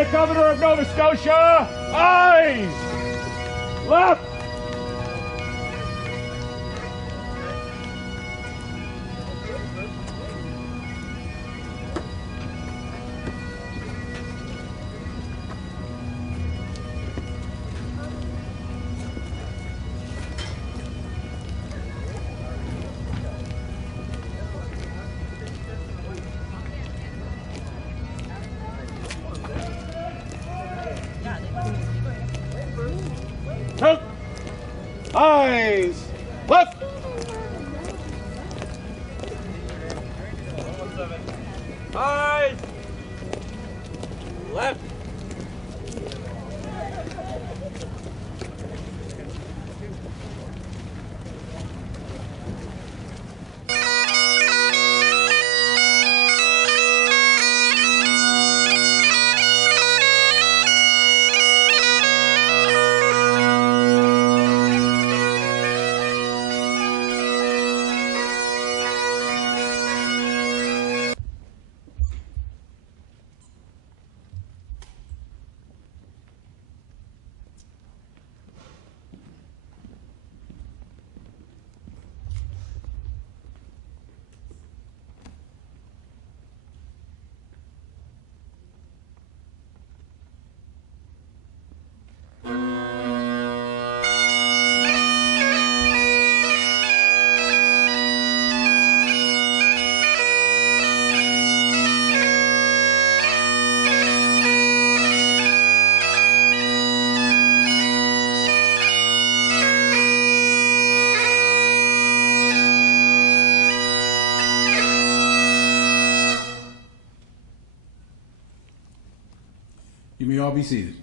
Lieutenant Governor of Nova Scotia, eyes! Left! Tilt! Eyes! Left! Eyes! Left! You may all be seated.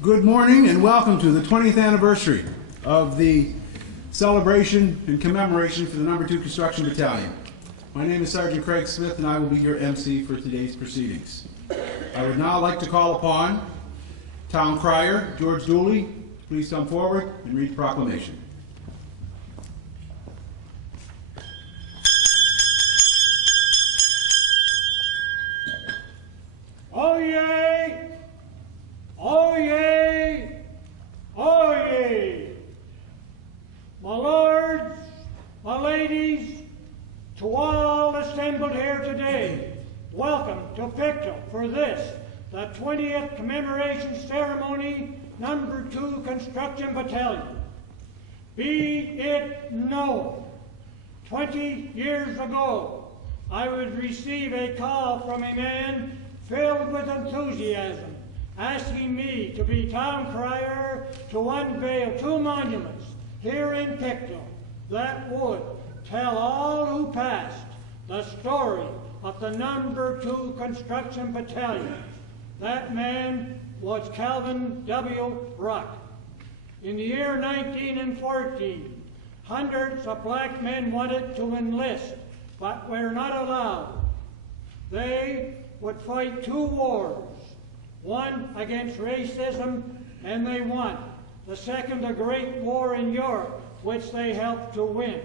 Good morning and welcome to the 20th anniversary of the celebration and commemoration for the No. 2 Construction Battalion. My name is Sergeant Craig Smith and I will be your MC for today's proceedings. I would now like to call upon Town Crier George Dooley. Please come forward and read the proclamation. Oyez! Oyez! Oyez! My lords, my ladies, to all assembled here today, welcome to Pictou for this, the 20th commemoration ceremony, No. 2 Construction Battalion. Be it known, 20 years ago, I would receive a call from a man filled with enthusiasm, asking me to be town crier to unveil 2 monuments here in Pictou that would tell all who passed the story of the No. 2 Construction Battalion. That man was Calvin W. Ruck. In the year 1914, hundreds of black men wanted to enlist, but were not allowed. They would fight 2 wars, one against racism, and they won. The second, a great war in Europe, which they helped to win.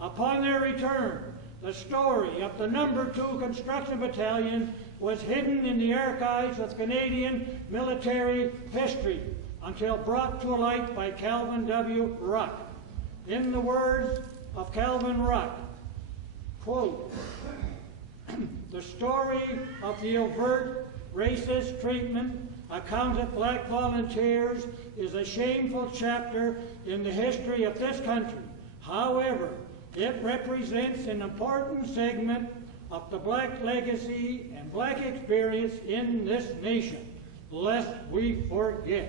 Upon their return, the story of the No. 2 Construction Battalion was hidden in the archives of Canadian military history until brought to light by Calvin W. Ruck. In the words of Calvin Ruck, quote, "The story of the overt racist treatment accounted black volunteers is a shameful chapter in the history of this country. However, it represents an important segment of the black legacy and black experience in this nation, lest we forget.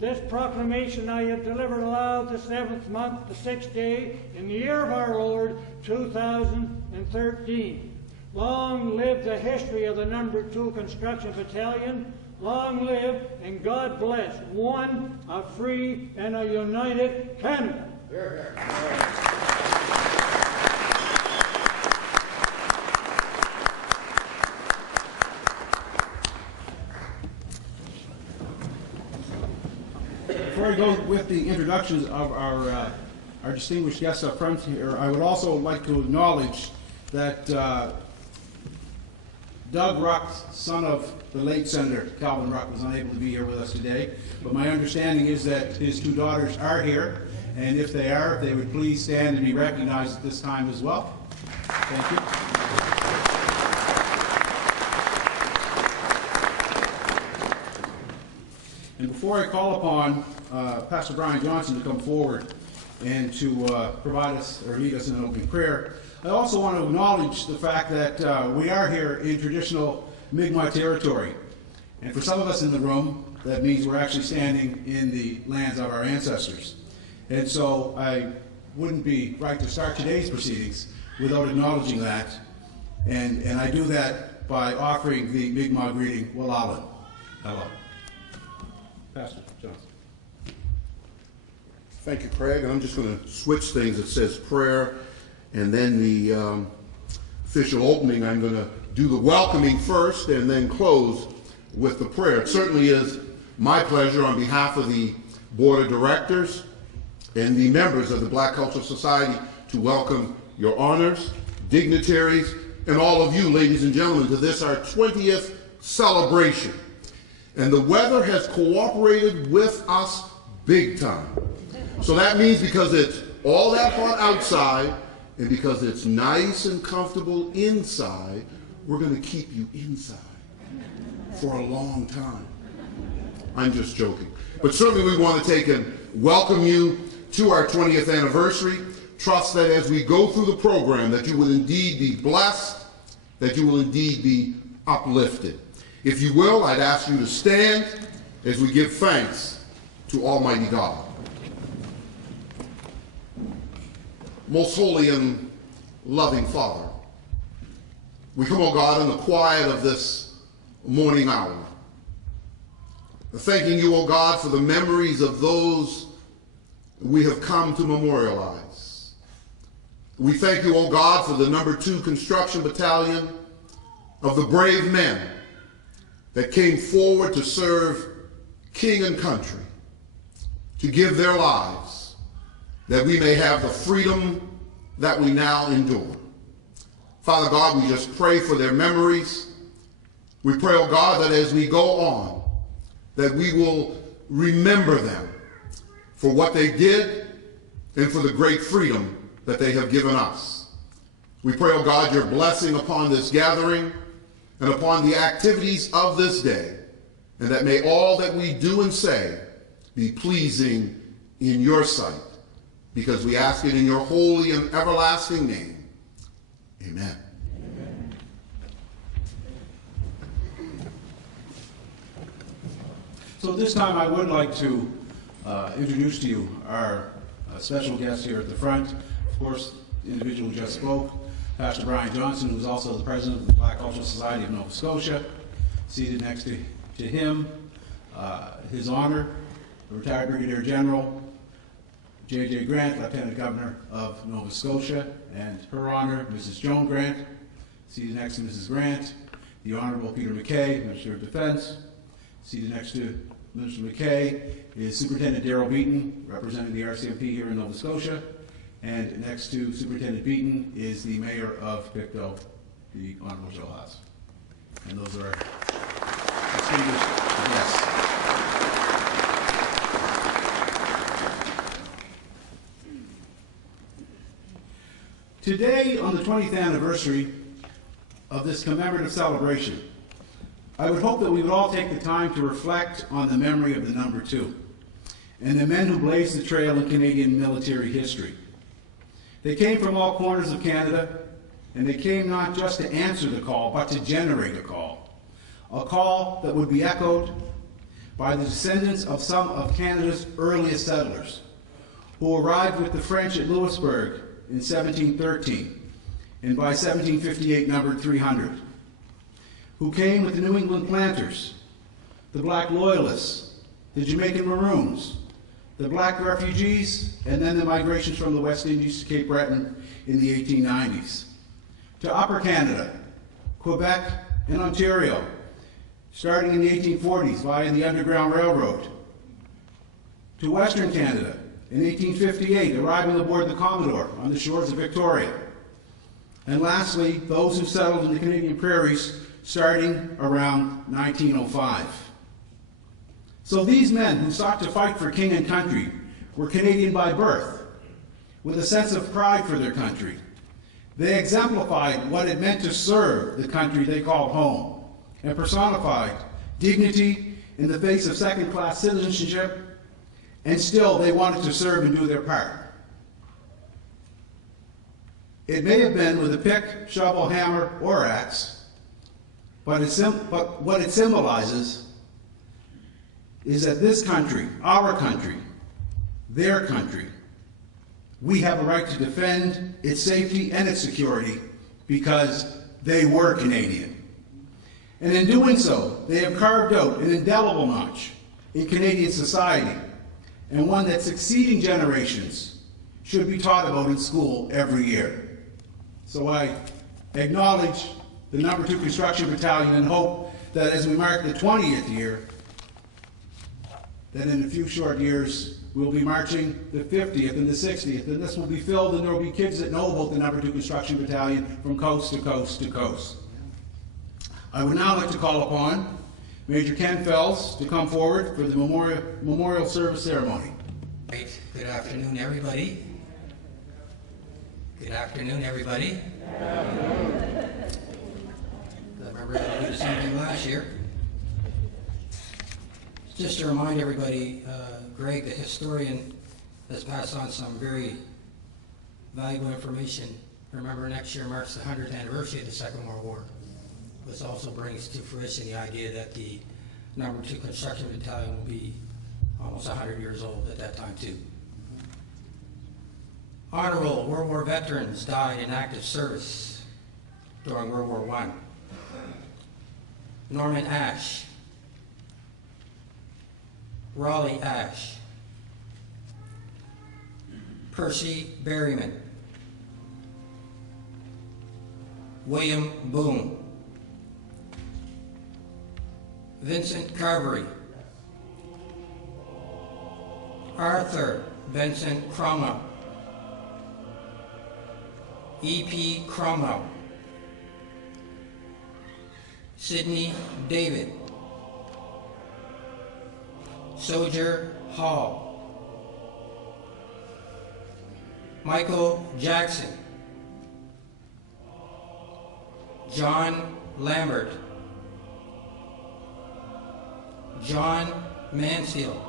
This proclamation I have delivered aloud the 7th month, the 6th day, in the year of our Lord, 2013. Long live the history of the No. 2 Construction Battalion. Long live and God bless one, a free and a united Canada." Here, here. Before we go with the introductions of our our distinguished guests up front here, I would also like to acknowledge that Doug Ruck, son of the late Senator Calvin Ruck, was unable to be here with us today, but my understanding is that his two daughters are here, and if they are, if they would please stand and be recognized at this time as well. Thank you. And before I call upon Pastor Brian Johnson to come forward and to provide us or lead us in an opening prayer, I also want to acknowledge the fact that we are here in traditional Mi'kmaq territory. And for some of us in the room, that means we're actually standing in the lands of our ancestors. And so I wouldn't be right to start today's proceedings without acknowledging that. And I do that by offering the Mi'kmaq greeting, Walalan. Hello. Pastor Johnson. Thank you, Craig. And I'm just going to switch things. It says prayer, and then the official opening. I'm going to do the welcoming first and then close with the prayer. It certainly is my pleasure on behalf of the Board of Directors and the members of the Black Cultural Society to welcome your honors, dignitaries, and all of you, ladies and gentlemen, to this, our 20th celebration. And the weather has cooperated with us big time. So that means because it's all that hot outside and because it's nice and comfortable inside, we're going to keep you inside for a long time. I'm just joking. But certainly we want to take and welcome you to our 20th anniversary. Trust that as we go through the program that you will indeed be blessed, that you will indeed be uplifted. If you will, I'd ask you to stand as we give thanks to Almighty God. Most holy and loving Father, we come, O God, in the quiet of this morning hour, thanking you, O God, for the memories of those we have come to memorialize. We thank you, O God, for the number 2 Construction Battalion of the brave men that came forward to serve king and country, to give their lives, that we may have the freedom that we now endure. Father God, we just pray for their memories. We pray, oh God, that as we go on, that we will remember them for what they did and for the great freedom that they have given us. We pray, oh God, your blessing upon this gathering and upon the activities of this day, and that may all that we do and say be pleasing in your sight, because we ask it in your holy and everlasting name. Amen. Amen. So at this time I would like to introduce to you our special guest here at the front. Of course, the individual who just spoke, Pastor Brian Johnson, who's also the president of the Black Cultural Society of Nova Scotia. Seated next to him, his honor, the retired Brigadier General J.J. Grant, Lieutenant Governor of Nova Scotia, and her honor, Mrs. Joan Grant. Seated next to Mrs. Grant, the Honorable Peter MacKay, Minister of Defense. Seated next to Minister MacKay is Superintendent Darrell Beaton, representing the RCMP here in Nova Scotia. And next to Superintendent Beaton is the Mayor of Pictou, the Honorable Joe Haas. And those are our distinguished guests. Today, on the 20th anniversary of this commemorative celebration, I would hope that we would all take the time to reflect on the memory of the number 2 and the men who blazed the trail in Canadian military history. They came from all corners of Canada, and they came not just to answer the call, but to generate a call that would be echoed by the descendants of some of Canada's earliest settlers, who arrived with the French at Louisbourg in 1713, and by 1758 numbered 300, who came with the New England planters, the Black Loyalists, the Jamaican Maroons, the Black refugees, and then the migrations from the West Indies to Cape Breton in the 1890s, to Upper Canada, Quebec, and Ontario, starting in the 1840s via the Underground Railroad, to Western Canada in 1858, arriving aboard the Commodore on the shores of Victoria. And lastly, those who settled in the Canadian prairies starting around 1905. So these men who sought to fight for king and country were Canadian by birth, with a sense of pride for their country. They exemplified what it meant to serve the country they called home, and personified dignity in the face of second-class citizenship, and still they wanted to serve and do their part. It may have been with a pick, shovel, hammer, or axe, but what it symbolizes is that this country, our country, their country, we have a right to defend its safety and its security because they were Canadian. And in doing so, they have carved out an indelible notch in Canadian society, and one that succeeding generations should be taught about in school every year. So I acknowledge the No. 2 Construction Battalion and hope that as we mark the 20th year, that in a few short years, we'll be marching the 50th and the 60th, and this will be filled, and there will be kids that know about the No. 2 Construction Battalion from coast to coast to coast. I would now like to call upon Major Ken Fells to come forward for the memorial service ceremony. Right. Good afternoon, everybody. Good afternoon, everybody. Good afternoon. I remember I did something last year. Just to remind everybody, Greg, the historian, has passed on some very valuable information. Remember, next year marks the 100th anniversary of the Second World War. This also brings to fruition the idea that the No. 2 Construction Battalion will be almost 100 years old at that time, too. Honor Roll, World War veterans died in active service during World War I. Norman Ash, Raleigh Ash, Percy Berryman, William Boone, Vincent Carvery, Arthur Benson Cromwell, E.P. Cromwell, Sidney David, Sojourner Hall, Michael Jackson, John Lambert, John Mansfield,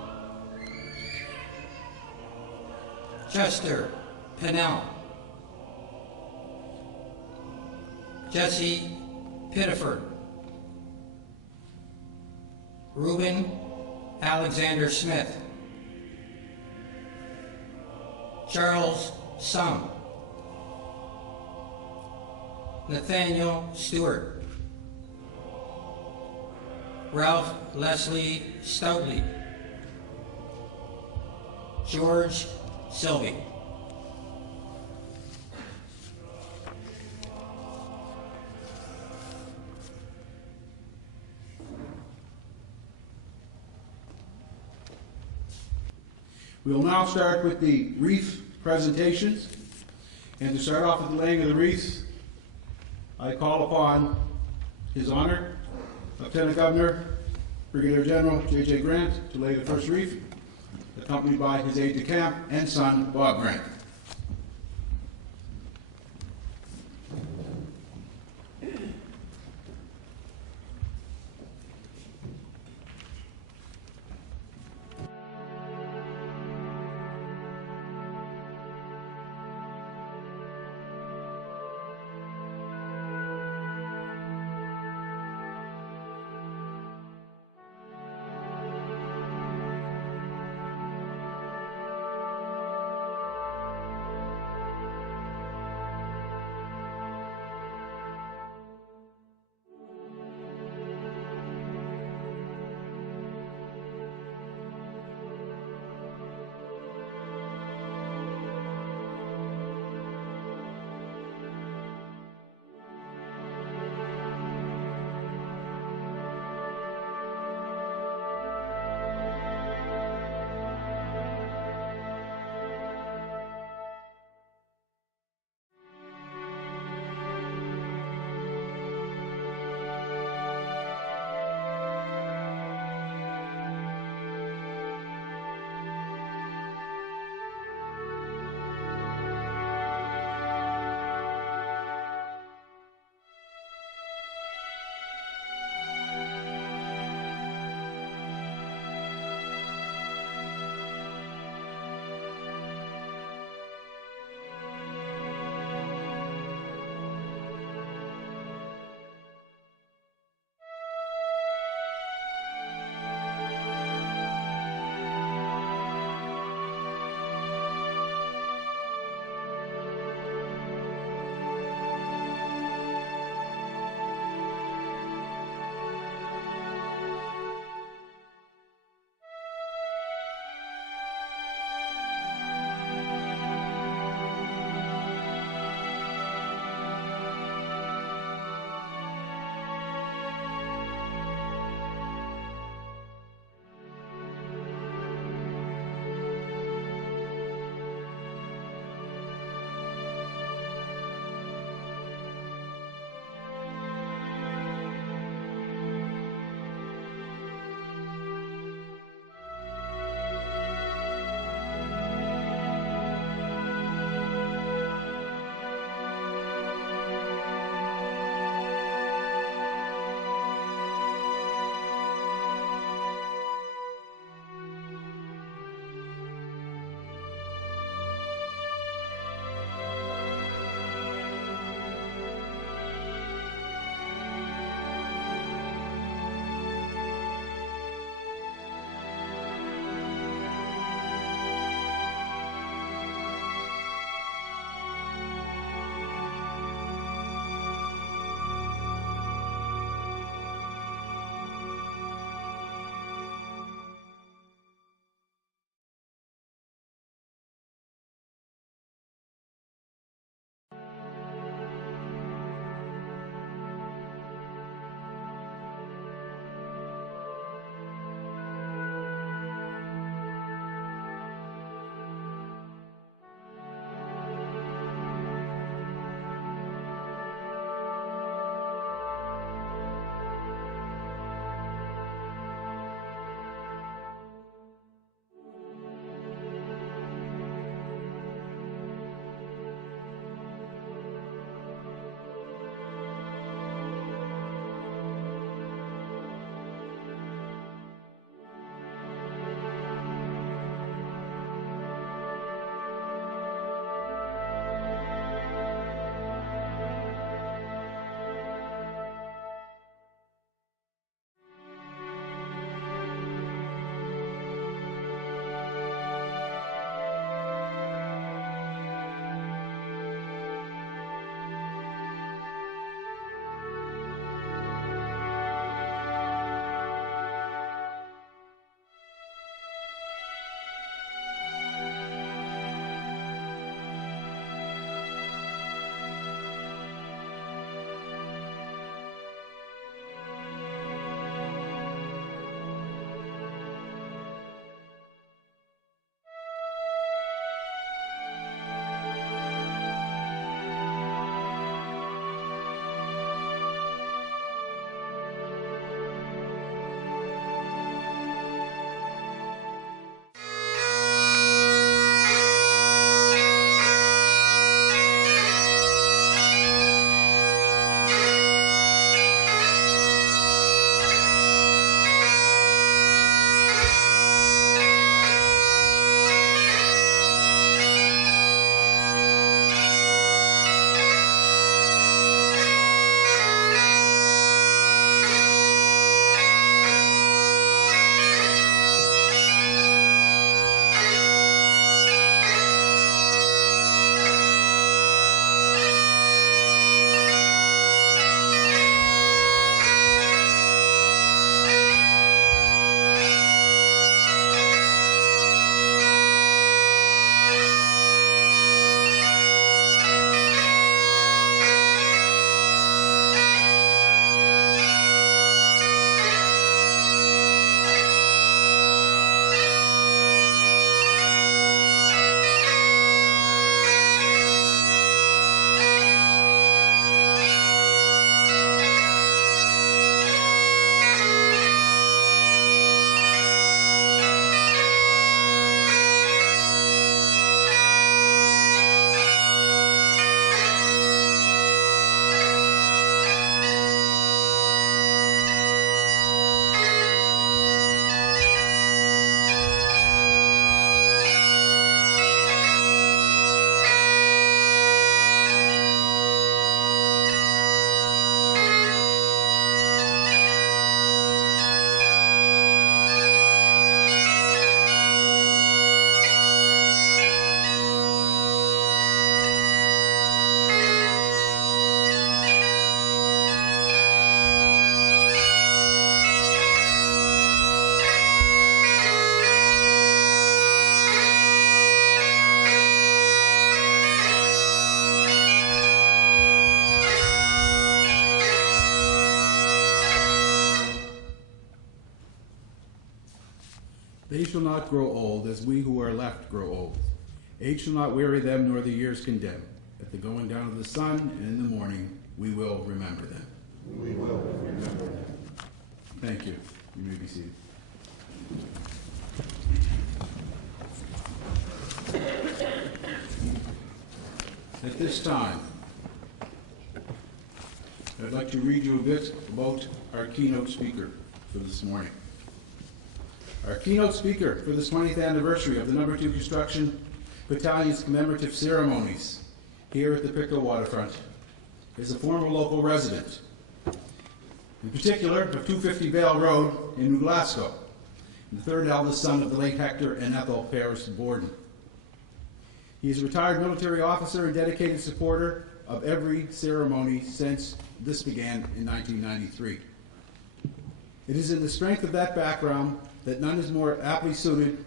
Chester Pennell, Jesse Pittiford, Reuben Alexander Smith, Charles Sum, Nathaniel Stewart, Ralph Leslie Stoutley, George Sylvie. We will now start with the wreath presentations. And to start off with the laying of the wreaths, I call upon His Honor, Lieutenant Governor, Brigadier General J.J. Grant, to lay the first wreath, accompanied by his aide-de-camp and son, Bob Grant. They shall not grow old, as we who are left grow old. Age shall not weary them, nor the years condemn. At the going down of the sun and in the morning, we will remember them. We will remember them. Thank you. You may be seated. At this time, I'd like to read you a bit about our keynote speaker for this morning. Our keynote speaker for this 20th anniversary of the No. 2 Construction Battalion's commemorative ceremonies here at the Pictou waterfront is a former local resident, in particular of 250 Vale Road in New Glasgow, the third eldest son of the late Hector and Ethel Paris Borden. He is a retired military officer and dedicated supporter of every ceremony since this began in 1993. It is in the strength of that background that none is more aptly suited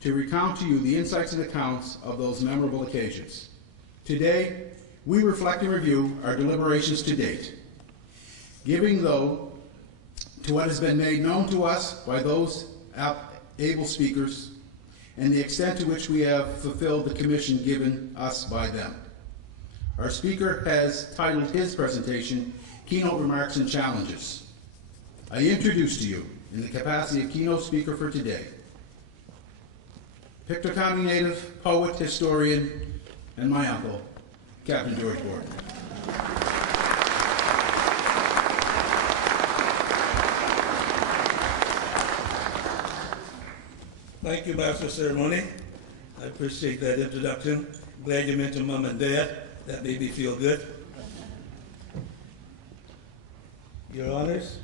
to recount to you the insights and accounts of those memorable occasions. Today, we reflect and review our deliberations to date, giving, though, to what has been made known to us by those able speakers and the extent to which we have fulfilled the commission given us by them. Our speaker has titled his presentation, Keynote Remarks and Challenges. I introduce to you, in the capacity of keynote speaker for today, Pictou County native, poet, historian, and my uncle, Captain George Borden. Thank you, Master of Ceremony. I appreciate that introduction. Glad you mentioned Mom and Dad. That made me feel good. Your Honors,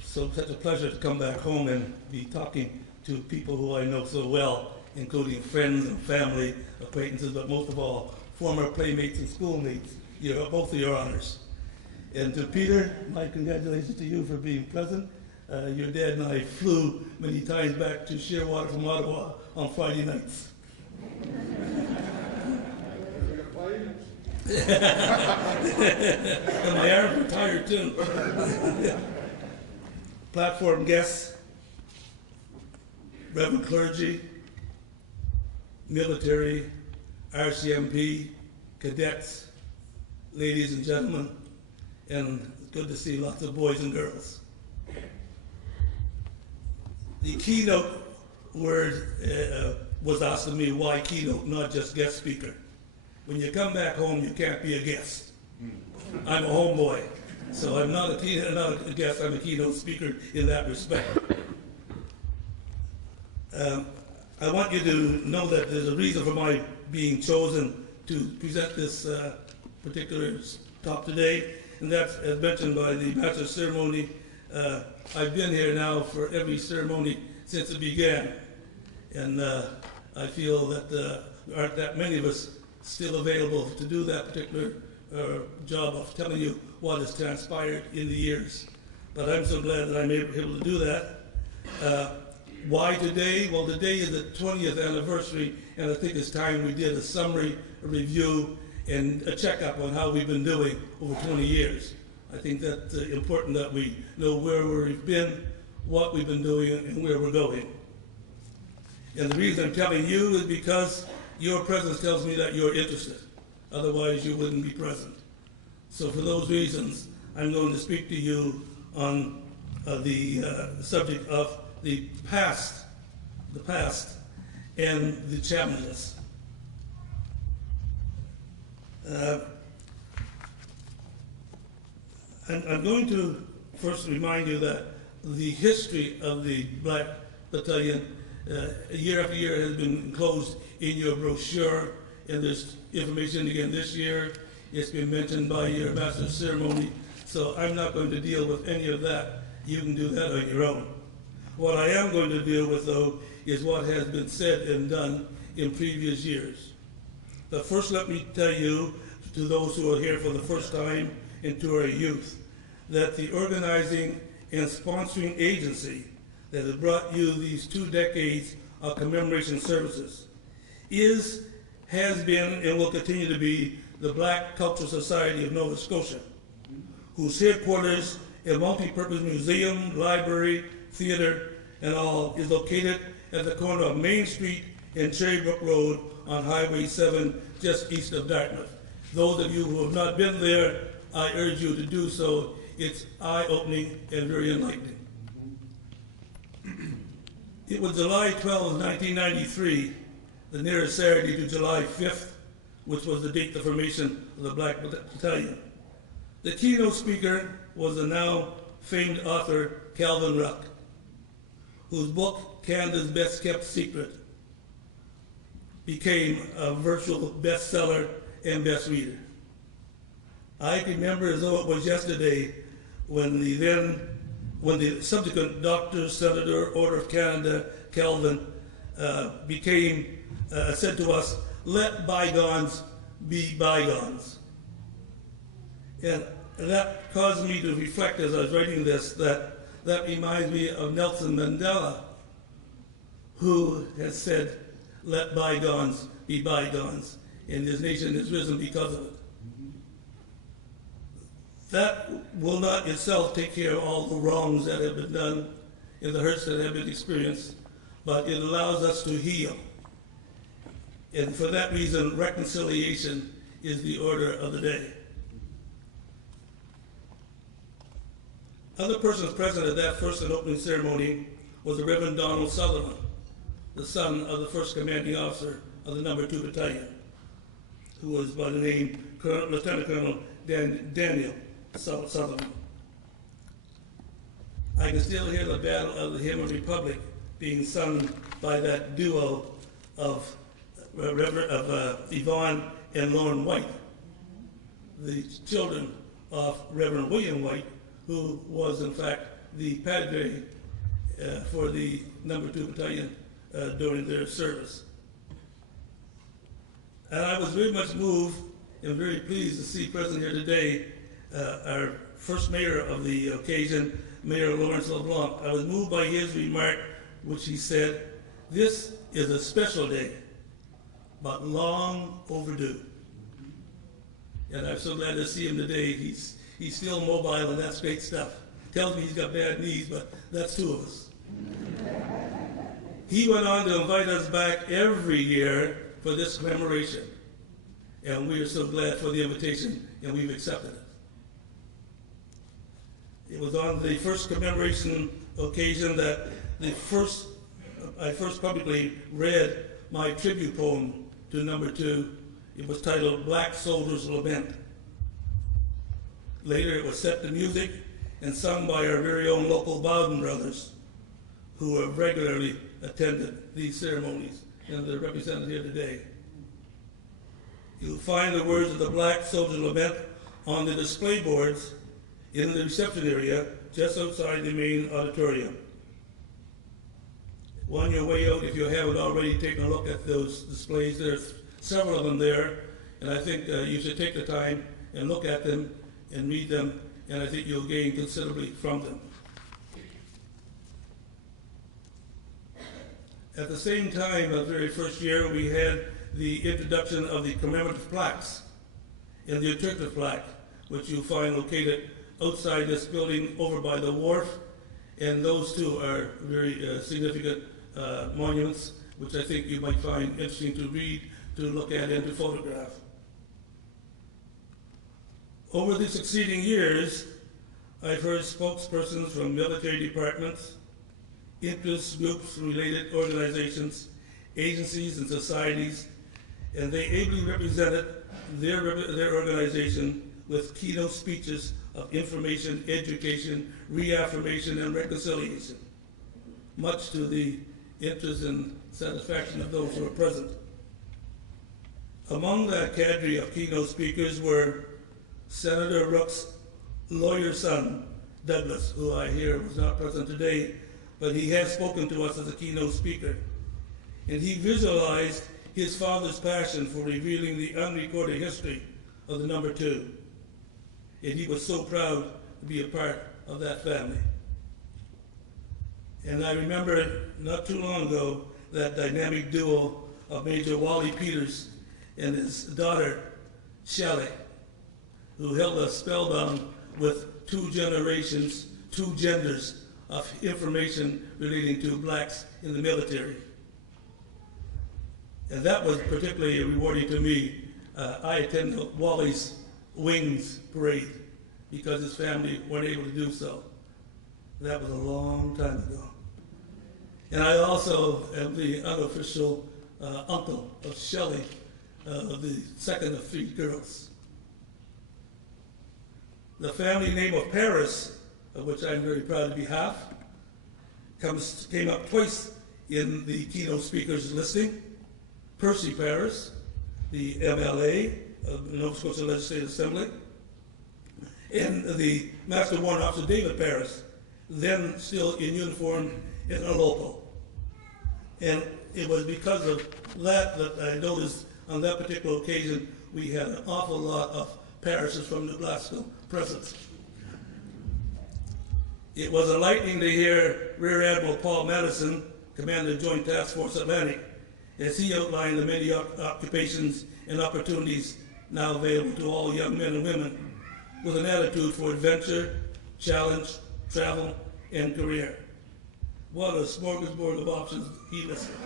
such a pleasure to come back home and be talking to people who I know so well, including friends and family, acquaintances, but most of all, former playmates and schoolmates, both of Your Honors. And to Peter, my congratulations to you for being present. Your dad and I flew many times back to Shearwater from Ottawa on Friday nights. And my arms were tired too. Platform guests, Reverend clergy, military, RCMP, cadets, ladies and gentlemen, and it's good to see lots of boys and girls. The keynote word was asked of me, why keynote, not just guest speaker? When you come back home, you can't be a guest. I'm a homeboy, so I'm not a guest, I'm a keynote speaker in that respect. I want you to know that there's a reason for my being chosen to present this particular talk today, and that's, as mentioned by the Master of Ceremony, I've been here now for every ceremony since it began, and I feel that there aren't that many of us still available to do that particular job of telling you what has transpired in the years. But I'm so glad that I'm able to do that. Why today? Well, today is the 20th anniversary, and I think it's time we did a summary, a review, and a checkup on how we've been doing over 20 years. I think that's important that we know where we've been, what we've been doing, and where we're going. And the reason I'm telling you is because your presence tells me that you're interested. Otherwise, you wouldn't be present. So for those reasons, I'm going to speak to you on the subject of the past, and the challenges. I'm going to first remind you that the history of the Black Battalion year after year has been enclosed in your brochure, and there's information again this year. It's been mentioned by your Master of Ceremony, so I'm not going to deal with any of that. You can do that on your own. What I am going to deal with, though, is what has been said and done in previous years. But first, let me tell you, to those who are here for the first time and to our youth, that the organizing and sponsoring agency that has brought you these 2 decades of commemoration services has been, and will continue to be, the Black Cultural Society of Nova Scotia, whose headquarters, a multi-purpose museum, library, theater, and all is located at the corner of Main Street and Cherrybrook Road on Highway 7, just east of Dartmouth. Those of you who have not been there, I urge you to do so. It's eye-opening and very enlightening. It was July 12, 1993, the nearest Saturday to July 5th, which was the date of the formation of the Black Battalion. The keynote speaker was the now famed author Calvin Ruck, whose book, Canada's Best Kept Secret, became a virtual bestseller and best reader. I can remember as though it was yesterday when the subsequent Doctor, Senator, Order of Canada, Calvin, said to us, "Let bygones be bygones." And that caused me to reflect as I was writing this, that reminds me of Nelson Mandela, who has said, "Let bygones be bygones," and his nation has risen because of it. That will not itself take care of all the wrongs that have been done and the hurts that have been experienced, but it allows us to heal. And for that reason, reconciliation is the order of the day. Other persons present at that first and opening ceremony was the Reverend Donald Sutherland, the son of the first commanding officer of the No. 2 Battalion, who was by the name Lieutenant Colonel Daniel Sutherland. I can still hear the Battle of the Hymn of the Republic being sung by that duo of Yvonne and Lauren White, the children of Reverend William White, who was in fact the padre for the No. 2 Battalion during their service. And I was very much moved and very pleased to see present here today our first mayor of the occasion, Mayor Lawrence LeBlanc. I was moved by his remark, which he said, "This is a special day, but long overdue." And I'm so glad to see him today. He's still mobile, and that's great stuff. Tells me he's got bad knees, but that's two of us. He went on to invite us back every year for this commemoration, and we are so glad for the invitation, and we've accepted it. It was on the first commemoration occasion that I first publicly read my tribute poem to No. 2. It was titled "Black Soldiers Lament." Later it was set to music and sung by our very own local Bowden brothers, who have regularly attended these ceremonies and they're represented here today. You'll find the words of the Black Soldiers Lament on the display boards in the reception area just outside the main auditorium. On your way out, if you haven't already taken a look at those displays, there's several of them there, and I think you should take the time and look at them and read them, and I think you'll gain considerably from them. At the same time, the very first year, we had the introduction of the commemorative plaques and the interpretive plaque, which you'll find located outside this building over by the wharf, and those two are very significant monuments, which I think you might find interesting to read, to look at, and to photograph. Over the succeeding years, I've heard spokespersons from military departments, interest groups, related organizations, agencies, and societies, and they ably represented their organization with keynote speeches of information, education, reaffirmation, and reconciliation, much to the interest and satisfaction of those who were present. Among that cadre of keynote speakers were Senator Rook's lawyer son, Douglas, who I hear was not present today, but he has spoken to us as a keynote speaker. And he visualized his father's passion for revealing the unrecorded history of the No. 2. And he was so proud to be a part of that family. And I remember not too long ago that dynamic duo of Major Wally Peters and his daughter, Shelley, who held us spellbound with two generations, two genders of information relating to blacks in the military. And that was particularly rewarding to me. I attended Wally's Wings parade because his family weren't able to do so. That was a long time ago. And I also am the unofficial uncle of Shelley, the second of 3 girls. The family name of Paris, of which I'm very proud to be half, came up twice in the keynote speakers listing. Percy Paris, the MLA of the Nova Scotia Legislative Assembly, and the Master Warrant Officer David Paris, then still in uniform in a local. And it was because of that that I noticed on that particular occasion we had an awful lot of parishes from New Glasgow present. It was enlightening to hear Rear Admiral Paul Madison, Commander of Joint Task Force Atlantic, as he outlined the many occupations and opportunities now available to all young men and women with an attitude for adventure, challenge, travel, and career. What a smorgasbord of options he listed.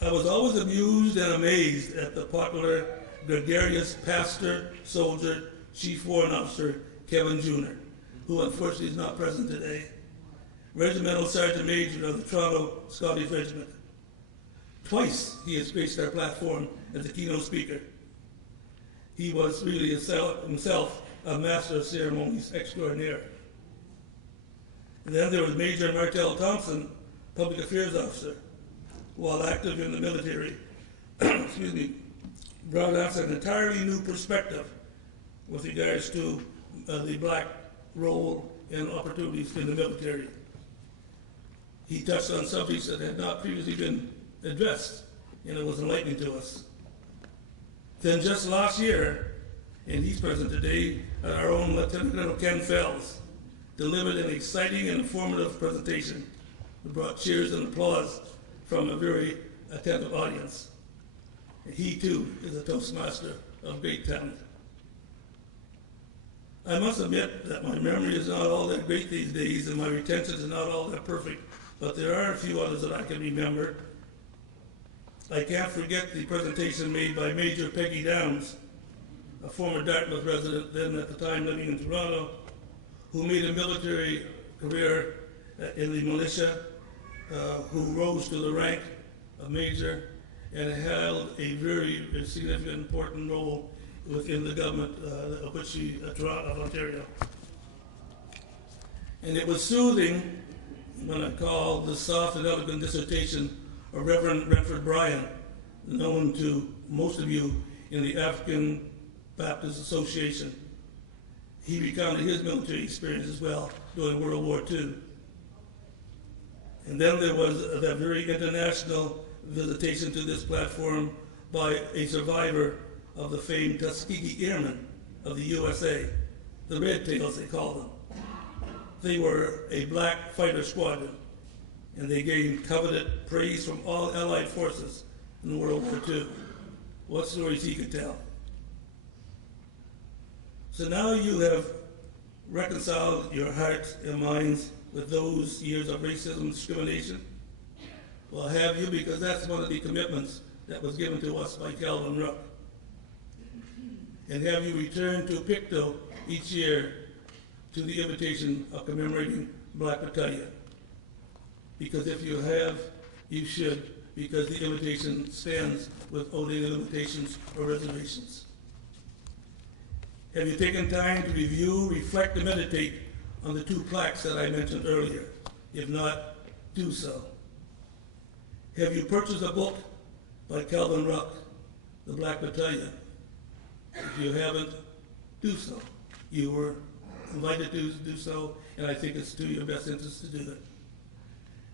I was always amused and amazed at the popular, gregarious pastor, soldier, chief warrant officer, Kevin Jr., who unfortunately is not present today, Regimental Sergeant Major of the Toronto Scottish Regiment. Twice he has graced our platform as a keynote speaker. He was really himself a master of ceremonies extraordinaire. And then there was Major Martell Thompson, Public Affairs Officer, while active in the military, excuse me, brought us an entirely new perspective with regards to the black role and opportunities in the military. He touched on subjects that had not previously been addressed, and it was enlightening to us. Then just last year, and he's present today, our own Lieutenant Colonel Ken Fells delivered an exciting and informative presentation that brought cheers and applause from a very attentive audience. He too is a Toastmaster of great talent. I must admit that my memory is not all that great these days and my retention is not all that perfect, but there are a few others that I can remember. I can't forget the presentation made by Major Peggy Downs, a former Dartmouth resident, then at the time living in Toronto, who made a military career in the militia, who rose to the rank of major and held a very significant, important role within the government of which she, of Ontario. And it was soothing when I called the soft and elegant dissertation of Reverend Renford Bryan, known to most of you in the African Baptist Association. He recounted his military experience as well during World War II. And then there was that very international visitation to this platform by a survivor of the famed Tuskegee Airmen of the USA, the Red Tails they call them. They were a black fighter squadron, and they gained coveted praise from all Allied forces in World War II. What stories he could tell. So now you have reconciled your hearts and minds with those years of racism and discrimination. Well, have you? Because that's one of the commitments that was given to us by Calvin Ruck. And have you returned to Pictou each year to the invitation of commemorating Black Battalion? Because if you have, you should, because the invitation stands without any limitations or reservations. Have you taken time to review, reflect, and meditate on the 2 plaques that I mentioned earlier? If not, do so. Have you purchased a book by Calvin Ruck, The Black Battalion? If you haven't, do so. You were invited to do so, and I think it's to your best interest to do it.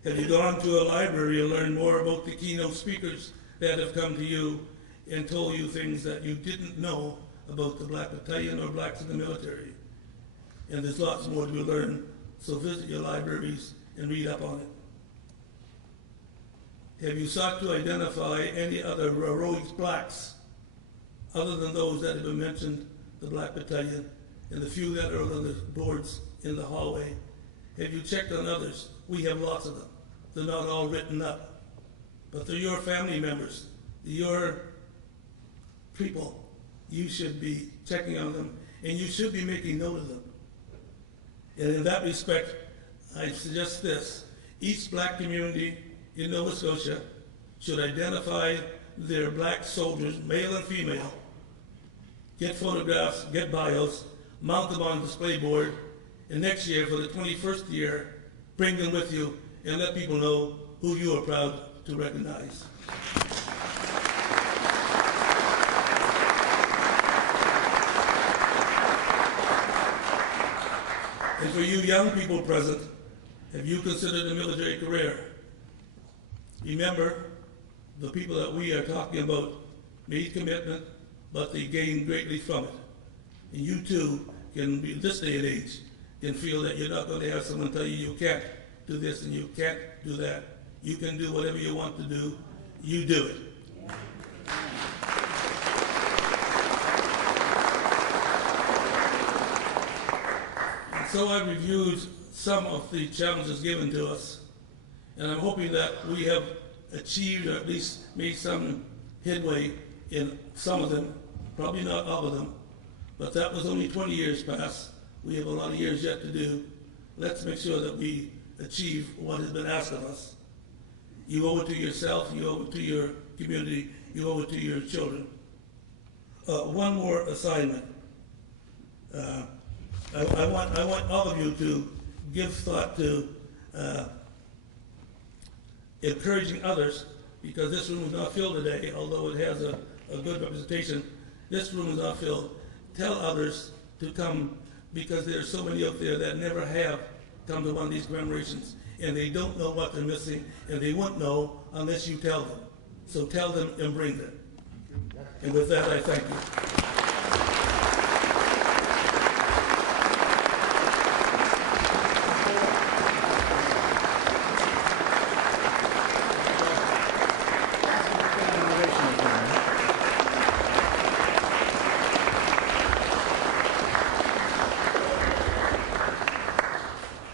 Have you gone to a library and learned more about the keynote speakers that have come to you and told you things that you didn't know about the Black Battalion or blacks in the military? And there's lots more to learn, so visit your libraries and read up on it. Have you sought to identify any other heroic blacks other than those that have been mentioned, the Black Battalion, and the few that are on the boards in the hallway Have you checked on others? We have lots of them. They're not all written up. But they're your family members, your people. You should be checking on them, and you should be making note of them. And in that respect, I suggest this. Each black community in Nova Scotia should identify their black soldiers, male and female, get photographs, get bios, mount them on a display board, and next year, for the 21st year, bring them with you and let people know who you are proud to recognize. And for you young people present, have you considered a military career? Remember, the people that we are talking about made commitment, but they gained greatly from it. And you too can be, this day and age, can feel that you're not going to have someone tell you you can't do this and you can't do that. You can do whatever you want to do. You do it. And so I've reviewed some of the challenges given to us, and I'm hoping that we have achieved or at least made some headway in some of them, probably not all of them, but that was only 20 years past. We have a lot of years yet to do. Let's make sure that we achieve what has been asked of us. You owe it to yourself, you owe it to your community, you owe it to your children. One more assignment. I want all of you to give thought to encouraging others, because this room is not filled today, although it has a good representation. This room is not filled. Tell others to come, because there are so many out there that never have come to one of these commemorations, and they don't know what they're missing, and they won't know unless you tell them. So tell them and bring them. And with that, I thank you.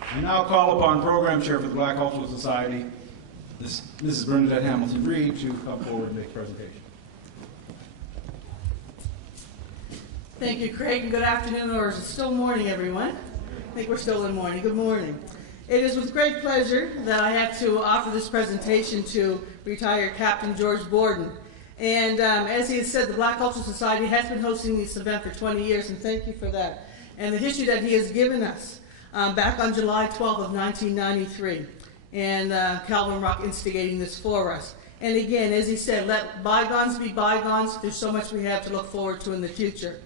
I now call upon Program Chair for the Black Cultural Society, Mrs. Bernadette Hamilton-Reed, to come forward and make a presentation. Thank you, Craig, and good afternoon, or is it still morning, everyone? I think we're still in morning. Good morning. It is with great pleasure that I have to offer this presentation to retired Captain George Borden. And as he has said, the Black Cultural Society has been hosting this event for 20 years, and thank you for that. And the history that he has given us. Back on July 12th of 1993, and Calvin Rock instigating this for us. And again, as he said, let bygones be bygones. There's so much we have to look forward to in the future.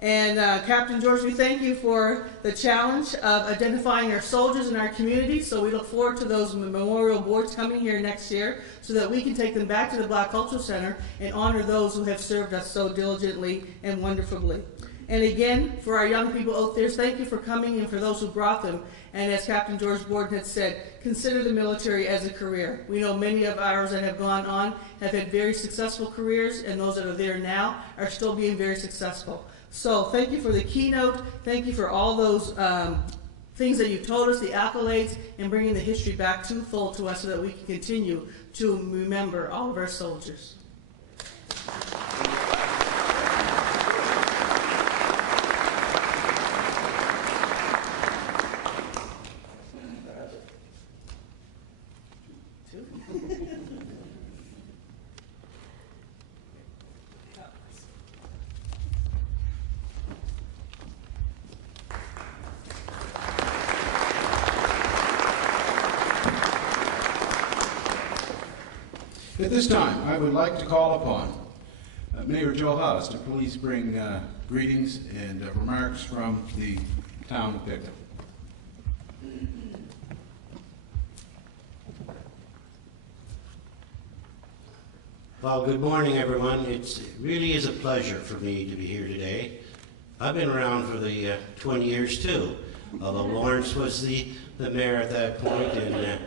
And Captain George, we thank you for the challenge of identifying our soldiers in our community. So we look forward to those memorial boards coming here next year so that we can take them back to the Black Cultural Center and honor those who have served us so diligently and wonderfully. And again, for our young people out there, thank you for coming, and for those who brought them. And as Captain George Borden had said, consider the military as a career. We know many of ours that have gone on have had very successful careers, and those that are there now are still being very successful. So thank you for the keynote. Thank you for all those things that you told us, the accolades, and bringing the history back twofold to us so that we can continue to remember all of our soldiers. At this time, I would like to call upon Mayor Joe Haas to please bring greetings and remarks from the town of Pictou. Well, good morning, everyone. It really is a pleasure for me to be here today. I've been around for the 20 years too, although Lawrence was the mayor at that point, and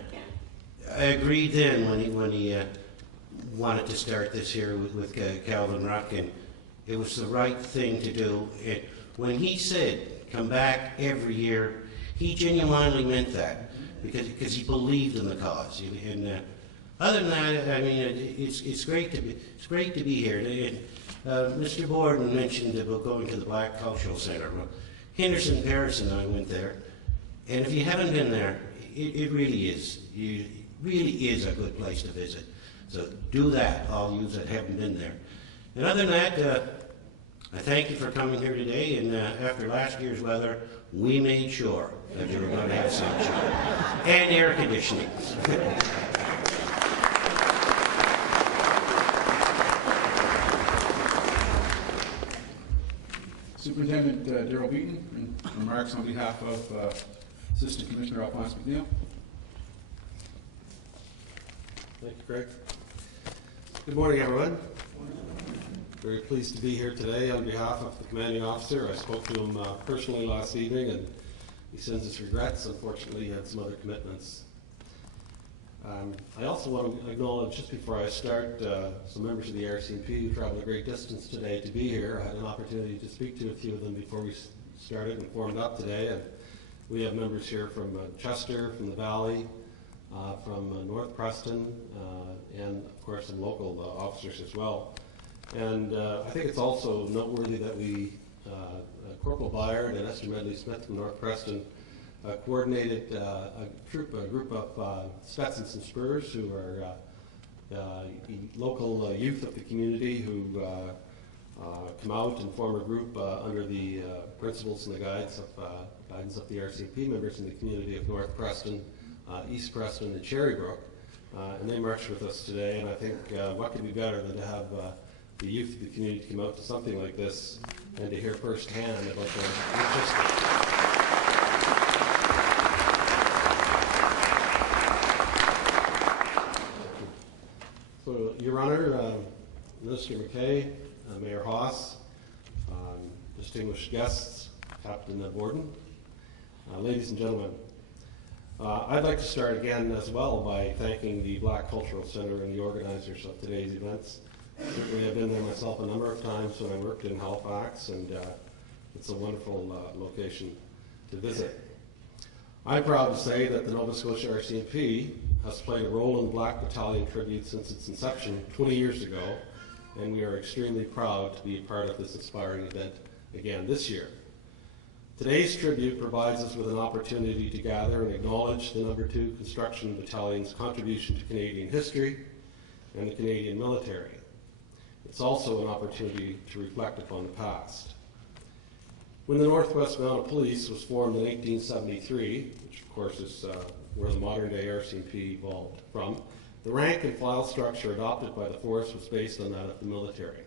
I agreed then when he wanted to start this here with Calvin Rock, and it was the right thing to do. When he said, come back every year He genuinely meant that because he believed in the cause. And other than that, I mean, it's great to be here. Mr. Borden mentioned about going to the Black Cultural Center. Well, Henderson, Paris, and I went there, and if you haven't been there, it really is. It really is a good place to visit. So do that, all you that haven't been there. And other than that, I thank you for coming here today, and after last year's weather, we made sure that you were going to have sunshine and air conditioning. Superintendent Darrell Beaton remarks on behalf of Assistant Commissioner Alphonse McNeil. Thank you, Craig. Good morning, everyone. Very pleased to be here today on behalf of the commanding officer. I spoke to him personally last evening, and he sends his regrets. Unfortunately, he had some other commitments. I also want to acknowledge, just before I start, some members of the RCMP who traveled a great distance today to be here. I had an opportunity to speak to a few of them before we started and formed up today. And we have members here from Chester, from the Valley, from North Preston, and of course some local officers as well. And I think it's also noteworthy that we, Corporal Byard and Esther Medley-Smith from North Preston, coordinated a group of Stetsons and Spurs who are local youth of the community who come out and form a group under the principles and the guidance of the RCMP members in the community of North Preston, East Preston, and Cherrybrook. And they marched with us today, and I think what could be better than to have the youth of the community come out to something like this and to hear firsthand about their interest. So, Your Honor, Minister McKay, Mayor Haas, distinguished guests, Captain Borden, ladies and gentlemen, I'd like to start again as well by thanking the Black Cultural Center and the organizers of today's events. Certainly I've been there myself a number of times when I worked in Halifax, and it's a wonderful location to visit. I'm proud to say that the Nova Scotia RCMP has played a role in the Black Battalion tribute since its inception 20 years ago, and we are extremely proud to be a part of this inspiring event again this year. Today's tribute provides us with an opportunity to gather and acknowledge the No. 2 Construction Battalion's contribution to Canadian history and the Canadian military. It's also an opportunity to reflect upon the past. When the Northwest Mounted Police was formed in 1873, which of course is where the modern-day RCMP evolved from, the rank and file structure adopted by the force was based on that of the military.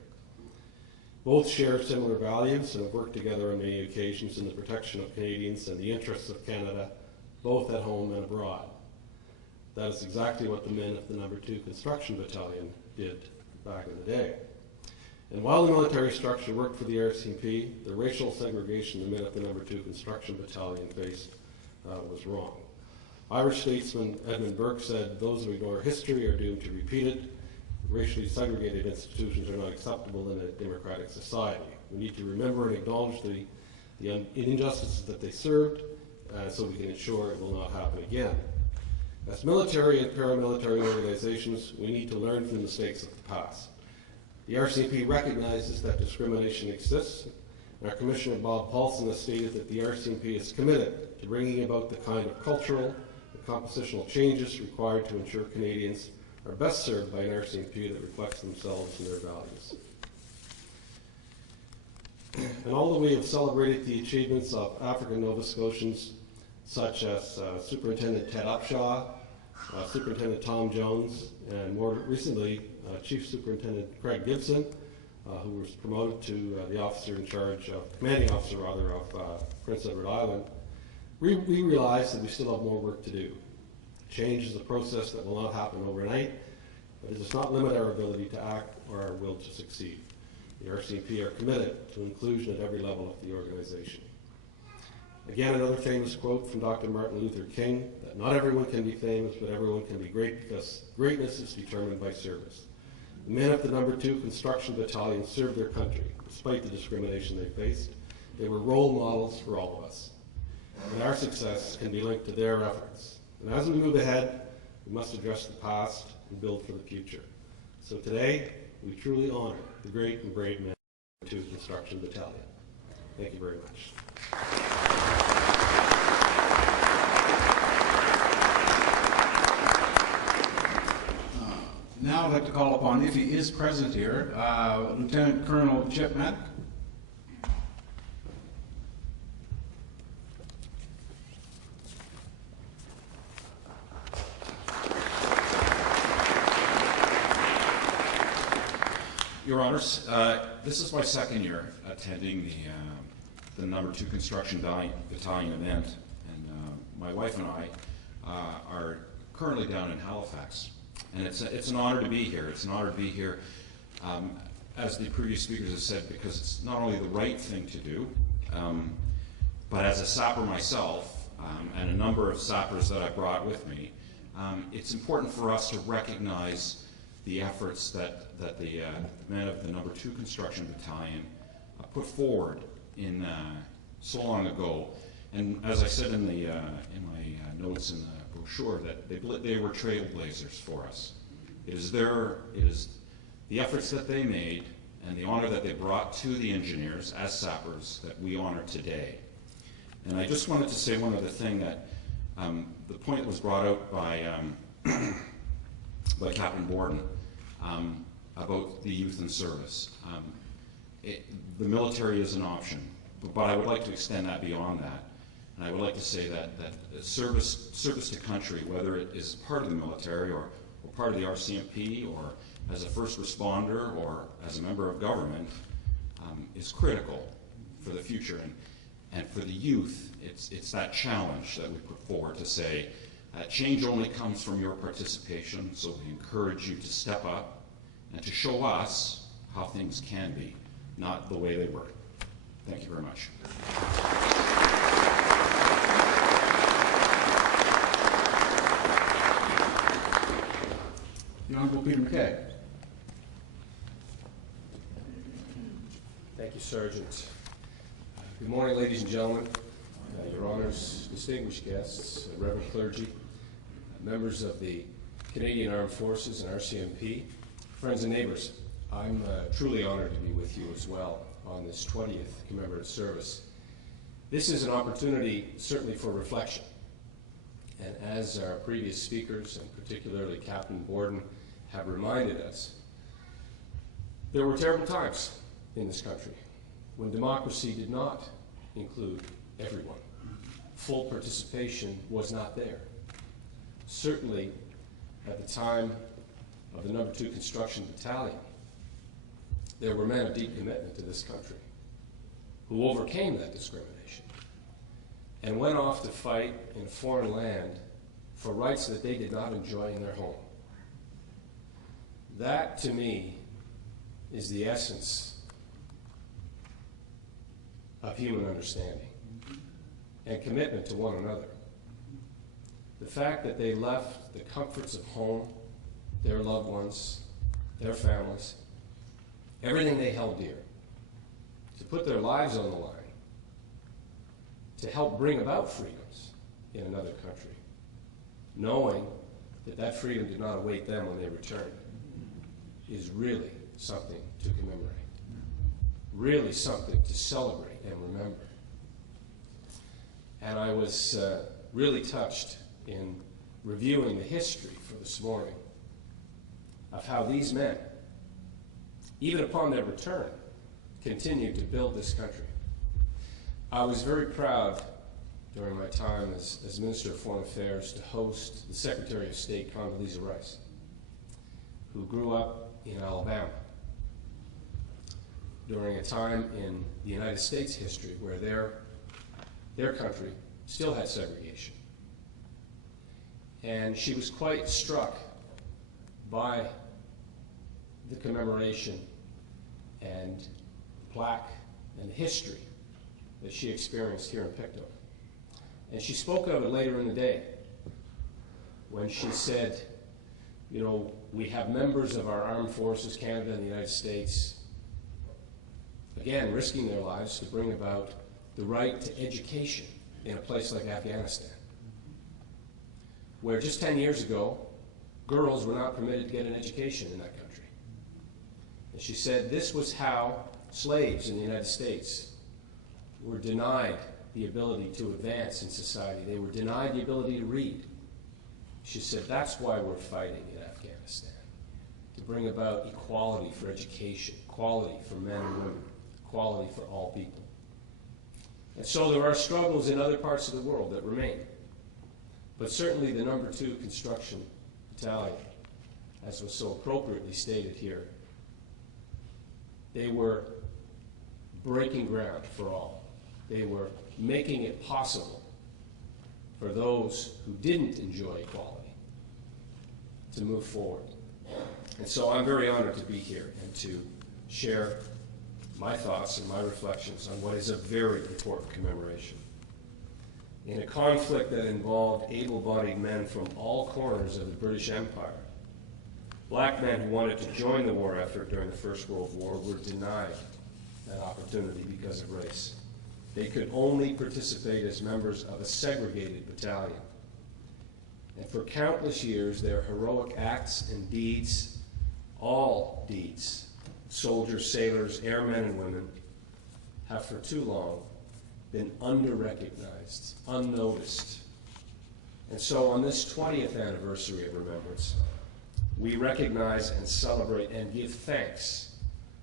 Both share similar values and have worked together on many occasions in the protection of Canadians and the interests of Canada, both at home and abroad. That is exactly what the men of the No. 2 Construction Battalion did back in the day. And while the military structure worked for the RCMP, the racial segregation the men of the No. 2 Construction Battalion faced was wrong. Irish statesman Edmund Burke said, "Those who ignore history are doomed to repeat it. Racially segregated institutions are not acceptable in a democratic society. We need to remember and acknowledge the injustices that they served so we can ensure it will not happen again. As military and paramilitary organizations, we need to learn from the mistakes of the past. The RCMP recognizes that discrimination exists, and our Commissioner Bob Paulson has stated that the RCMP is committed to bringing about the kind of cultural and compositional changes required to ensure Canadians are best served by an RCMP that reflects themselves and their values." And although we have celebrated the achievements of African Nova Scotians such as Superintendent Ted Upshaw, Superintendent Tom Jones, and more recently Chief Superintendent Craig Gibson, who was promoted to the officer in charge of, commanding officer rather, of Prince Edward Island, we realize that we still have more work to do. Change is a process that will not happen overnight, but it does not limit our ability to act or our will to succeed. The RCMP are committed to inclusion at every level of the organization. Again, another famous quote from Dr. Martin Luther King, that not everyone can be famous, but everyone can be great because greatness is determined by service. The men of the No. 2 Construction Battalion served their country, despite the discrimination they faced. They were role models for all of us. and our success can be linked to their efforts. And as we move ahead, we must address the past and build for the future. So today, we truly honor the great and brave men of the 2 Construction Battalion. Thank you very much. Now I'd like to call upon, if he is present here, Lieutenant Colonel Chip Maddock. Your Honors, this is my second year attending the number 2 Construction Battalion event, and my wife and I are currently down in Halifax. And it's an honor to be here. It's an honor to be here, as the previous speakers have said, because it's not only the right thing to do, but as a sapper myself, and a number of sappers that I brought with me, it's important for us to recognize the efforts that the men of the number 2 Construction Battalion put forward in so long ago. And as I said in my notes in the brochure, that they were trailblazers for us. It is the efforts that they made and the honor that they brought to the engineers as sappers that we honor today. And I just wanted to say one other thing, that the point was brought out by Captain Borden about the youth in service. The military is an option, but I would like to extend that beyond that. And I would like to say that service to country, whether it is part of the military or part of the RCMP or as a first responder or as a member of government, is critical for the future. And for the youth, it's that challenge that we put forward to say, change only comes from your participation, so we encourage you to step up and to show us how things can be, not the way they were. Thank you very much. The Honorable Peter MacKay. Thank you, Sergeant. Good morning, ladies and gentlemen, Your Honors, distinguished guests, Reverend clergy, members of the Canadian Armed Forces and RCMP, friends and neighbors. I'm truly honored to be with you as well on this 20th commemorative service. This is an opportunity certainly for reflection. And as our previous speakers, and particularly Captain Borden, have reminded us, there were terrible times in this country when democracy did not include everyone. Full participation was not there. Certainly, at the time of the number 2 Construction Battalion, there were men of deep commitment to this country who overcame that discrimination and went off to fight in a foreign land for rights that they did not enjoy in their home. That, to me, is the essence of human understanding and commitment to one another. The fact that they left the comforts of home, their loved ones, their families, everything they held dear, to put their lives on the line, to help bring about freedoms in another country, knowing that that freedom did not await them when they returned, is really something to commemorate, really something to celebrate and remember. And I was really touched in reviewing the history for this morning of how these men, even upon their return, continued to build this country. I was very proud during my time as Minister of Foreign Affairs to host the Secretary of State, Condoleezza Rice, who grew up in Alabama during a time in the United States history where their country still had segregation. And she was quite struck by the commemoration and plaque and the history that she experienced here in Pictou. And she spoke of it later in the day when she said, you know, we have members of our armed forces, Canada and the United States, again, risking their lives to bring about the right to education in a place like Afghanistan, where just 10 years ago, girls were not permitted to get an education in that country. And she said this was how slaves in the United States were denied the ability to advance in society. They were denied the ability to read. She said that's why we're fighting in Afghanistan, to bring about equality for education, equality for men and women, equality for all people. And so there are struggles in other parts of the world that remain. But certainly the number 2 construction battalion, as was so appropriately stated here, they were breaking ground for all. They were making it possible for those who didn't enjoy equality to move forward. And so I'm very honored to be here and to share my thoughts and my reflections on what is a very important commemoration. In a conflict that involved able-bodied men from all corners of the British Empire, black men who wanted to join the war effort during the First World War were denied that opportunity because of race. They could only participate as members of a segregated battalion. And for countless years, their heroic acts and deeds, all deeds, soldiers, sailors, airmen, and women, have for too long been under-recognized, unnoticed. And so on this 20th anniversary of remembrance, we recognize and celebrate and give thanks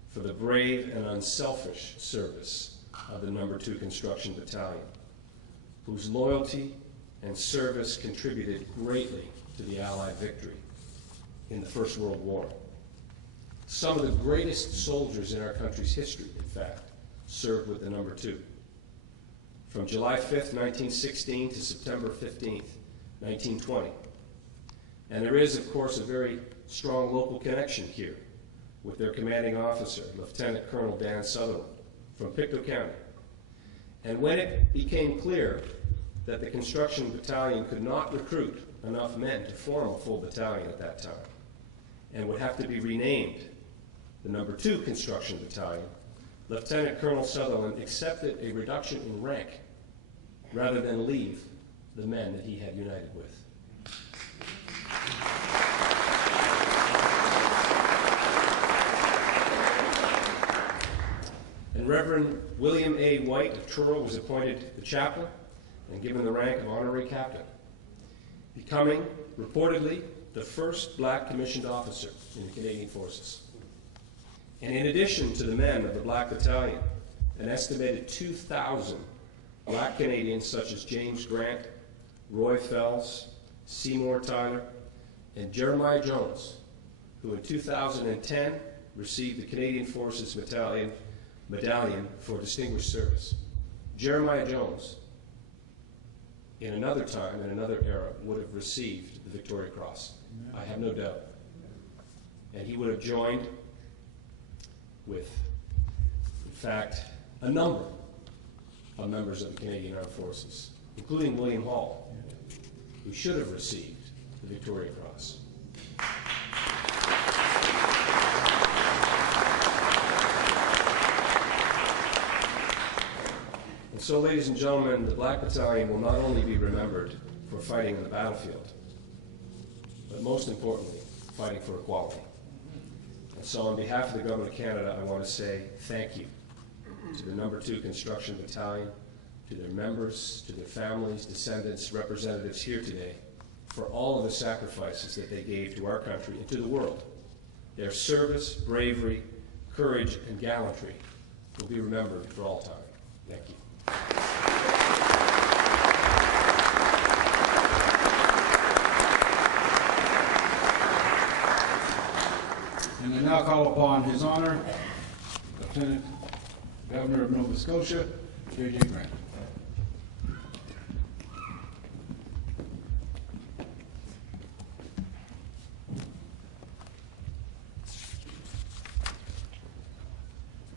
for the brave and unselfish service of the No. 2 Construction Battalion, whose loyalty and service contributed greatly to the Allied victory in the First World War. Some of the greatest soldiers in our country's history, in fact, served with the No. 2. From July 5th, 1916 to September 15th, 1920. And there is, of course, a very strong local connection here with their commanding officer, Lieutenant Colonel Dan Sutherland, from Pictou County. And when it became clear that the construction battalion could not recruit enough men to form a full battalion at that time, and would have to be renamed the No. 2 Construction Battalion, Lieutenant Colonel Sutherland accepted a reduction in rank rather than leave the men that he had united with. And Reverend William A. White of Truro was appointed the chaplain and given the rank of honorary captain, becoming, reportedly, the first black commissioned officer in the Canadian Forces. And in addition to the men of the Black Battalion, an estimated 2,000 black Canadians such as James Grant, Roy Fells, Seymour Tyler, and Jeremiah Jones, who in 2010 received the Canadian Forces Medallion for Distinguished Service. Jeremiah Jones, in another time, in another era, would have received the Victoria Cross. I have no doubt. And he would have joined with, in fact, a number of members of the Canadian Armed Forces, including William Hall, who should have received the Victoria Cross. And so, ladies and gentlemen, the Black Battalion will not only be remembered for fighting on the battlefield, but most importantly, fighting for equality. And so on behalf of the Government of Canada, I want to say thank you to the No. 2 Construction Battalion, to their members, to their families, descendants, representatives here today, for all of the sacrifices that they gave to our country and to the world. Their service, bravery, courage, and gallantry will be remembered for all time. Thank you. And I now call upon His Honor, Lieutenant Governor of Nova Scotia, J.J. Grant.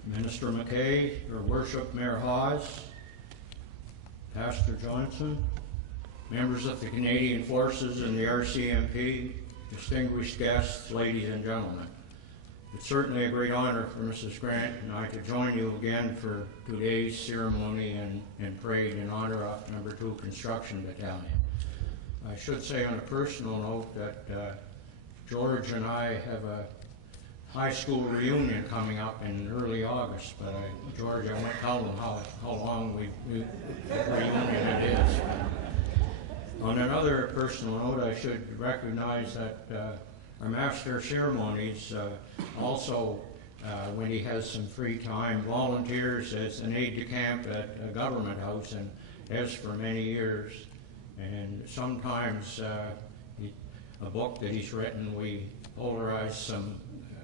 Minister McKay, Your Worship, Mayor Hawes, Pastor Johnson, members of the Canadian Forces and the RCMP, distinguished guests, ladies and gentlemen. It's certainly a great honor for Mrs. Grant and I to join you again for today's ceremony and parade in honor of No. 2 Construction Battalion. I should say on a personal note that George and I have a high school reunion coming up in early August, but George, I won't tell them how long the reunion it is. On another personal note, I should recognize that our Master of Ceremonies also, when he has some free time, volunteers as an aide-de-camp at a government house and has for many years. And sometimes a book that he's written, we polarize some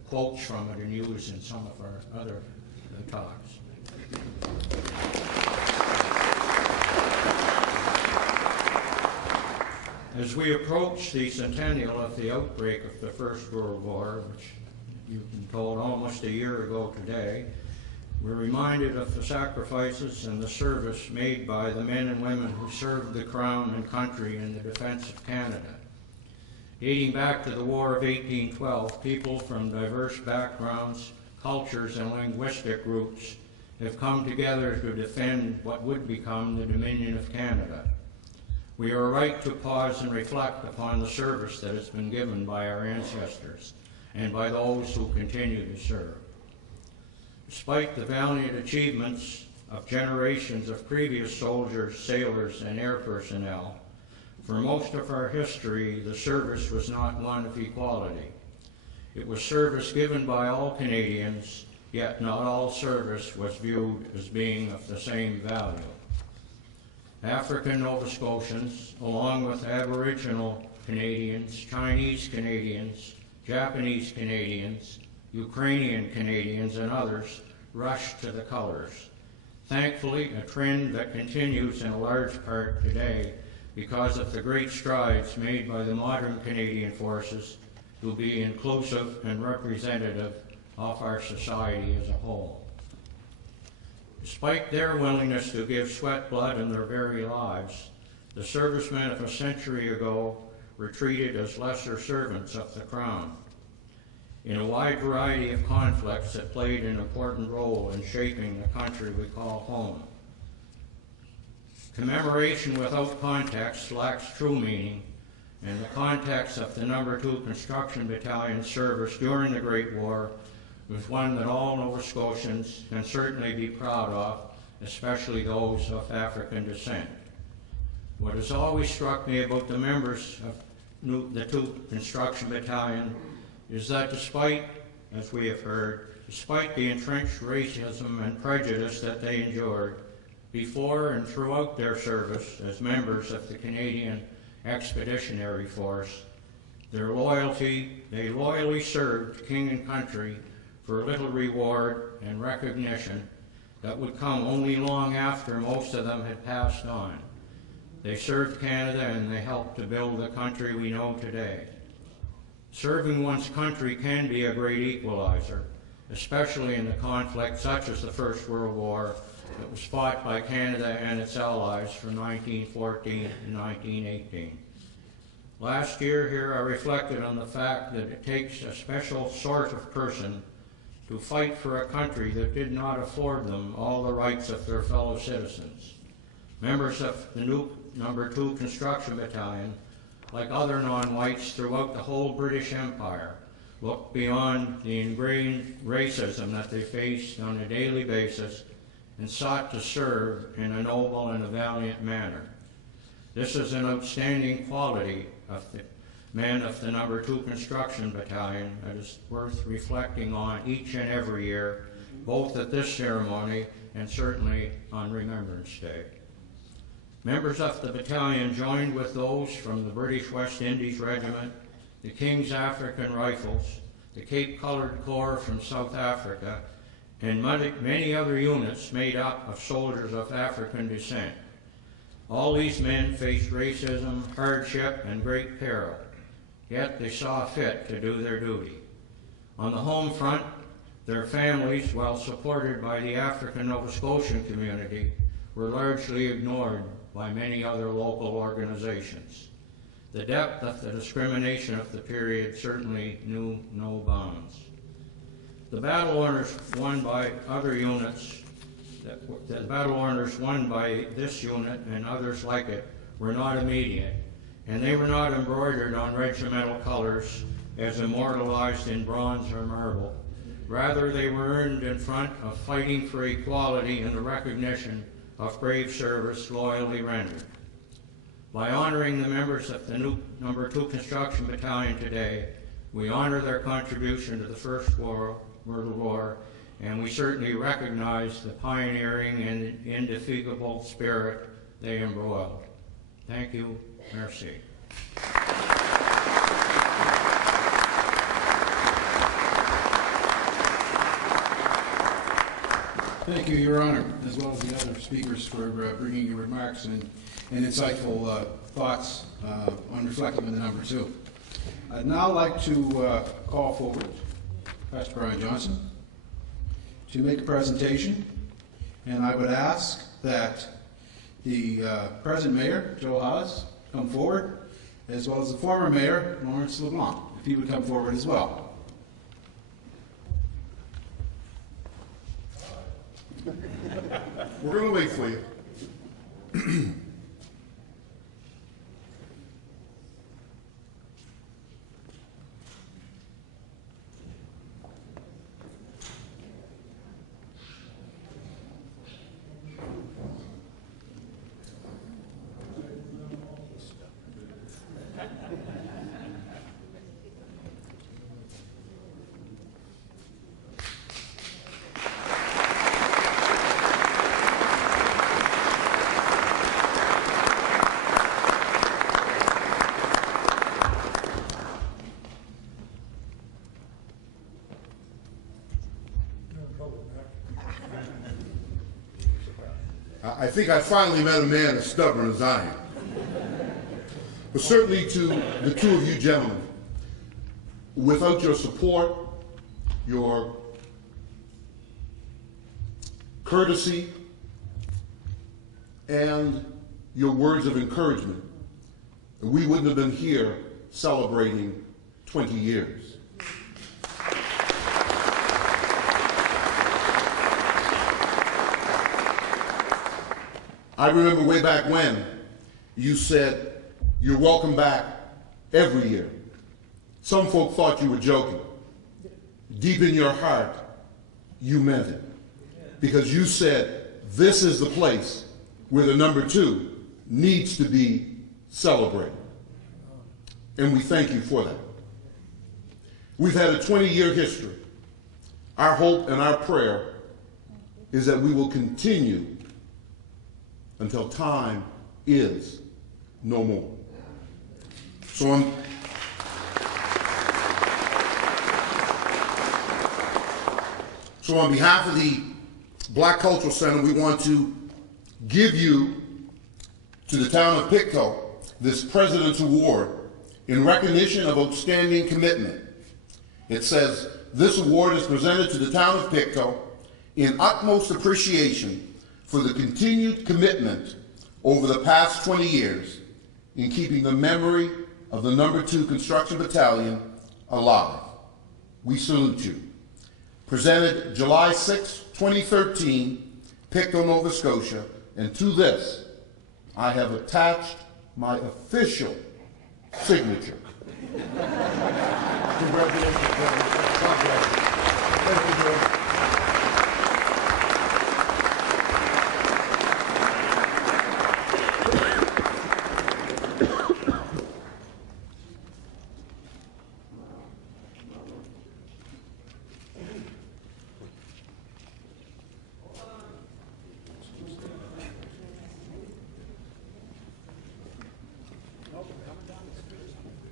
quotes from it and use in some of our other talks. As we approach the centennial of the outbreak of the First World War, which you've been told almost a year ago today, we're reminded of the sacrifices and the service made by the men and women who served the Crown and country in the defense of Canada. Dating back to the War of 1812, people from diverse backgrounds, cultures, and linguistic groups have come together to defend what would become the Dominion of Canada. We are right to pause and reflect upon the service that has been given by our ancestors and by those who continue to serve. Despite the valiant achievements of generations of previous soldiers, sailors, and air personnel, for most of our history, the service was not one of equality. It was service given by all Canadians, yet not all service was viewed as being of the same value. African Nova Scotians, along with Aboriginal Canadians, Chinese Canadians, Japanese Canadians, Ukrainian Canadians, and others, rushed to the colors. Thankfully, a trend that continues in a large part today because of the great strides made by the modern Canadian forces to be inclusive and representative of our society as a whole. Despite their willingness to give sweat, blood, and their very lives, the servicemen of a century ago were treated as lesser servants of the Crown. In a wide variety of conflicts that played an important role in shaping the country we call home. Commemoration without context lacks true meaning, and the context of the No. 2 Construction Battalion service during the Great War was one that all Nova Scotians can certainly be proud of, especially those of African descent. What has always struck me about the members of the 2 Construction Battalion is that despite, as we have heard, despite the entrenched racism and prejudice that they endured before and throughout their service as members of the Canadian Expeditionary Force, they loyally served King and country for little reward and recognition that would come only long after most of them had passed on. They served Canada and they helped to build the country we know today. Serving one's country can be a great equalizer, especially in a conflict such as the First World War that was fought by Canada and its allies from 1914 to 1918. Last year here I reflected on the fact that it takes a special sort of person to fight for a country that did not afford them all the rights of their fellow citizens. Members of the new No. 2 Construction Battalion, like other non-whites throughout the whole British Empire, looked beyond the ingrained racism that they faced on a daily basis and sought to serve in a noble and a valiant manner. This is an outstanding quality of the men of the No. 2 Construction Battalion that is worth reflecting on each and every year, both at this ceremony and certainly on Remembrance Day. Members of the battalion joined with those from the British West Indies Regiment, the King's African Rifles, the Cape Coloured Corps from South Africa, and many other units made up of soldiers of African descent. All these men faced racism, hardship, and great peril, yet they saw fit to do their duty. On the home front, their families, while supported by the African Nova Scotian community, were largely ignored by many other local organizations. The depth of the discrimination of the period certainly knew no bounds. The battle orders won by other units, the battle orders won by this unit and others like it were not immediate, and they were not embroidered on regimental colors as immortalized in bronze or marble. Rather, they were earned in front of fighting for equality and the recognition of brave service loyally rendered. By honoring the members of the new No. 2 Construction Battalion today, we honor their contribution to the First World War, and we certainly recognize the pioneering and indefatigable spirit they embroiled. Thank you. Merci. Thank you, Your Honor, as well as the other speakers for bringing your remarks and insightful thoughts on reflecting on the number 2. I'd now like to call forward Pastor Brian Johnson to make a presentation, and I would ask that the present mayor, Joe Haas, come forward, as well as the former mayor, Lawrence LeBlanc, if he would come forward as well. We're going to wait for you. I think I finally met a man as stubborn as I am. But certainly to the two of you gentlemen, without your support, your courtesy, and your words of encouragement, we wouldn't have been here celebrating 20 years. I remember way back when you said, "You're welcome back every year." Some folk thought you were joking. Deep in your heart, you meant it. Because you said, this is the place where the number 2 needs to be celebrated. And we thank you for that. We've had a 20-year history. Our hope and our prayer is that we will continue until time is no more. So on behalf of the Black Cultural Center, we want to give you, to the town of Pictou, this President's Award in recognition of outstanding commitment. It says, "This award is presented to the town of Pictou in utmost appreciation for the continued commitment over the past 20 years in keeping the memory of the No. 2 Construction Battalion alive. We salute you." Presented July 6, 2013, Pictou, Nova Scotia, and to this, I have attached my official signature. Congratulations, President. God bless you. Thank you, Joe.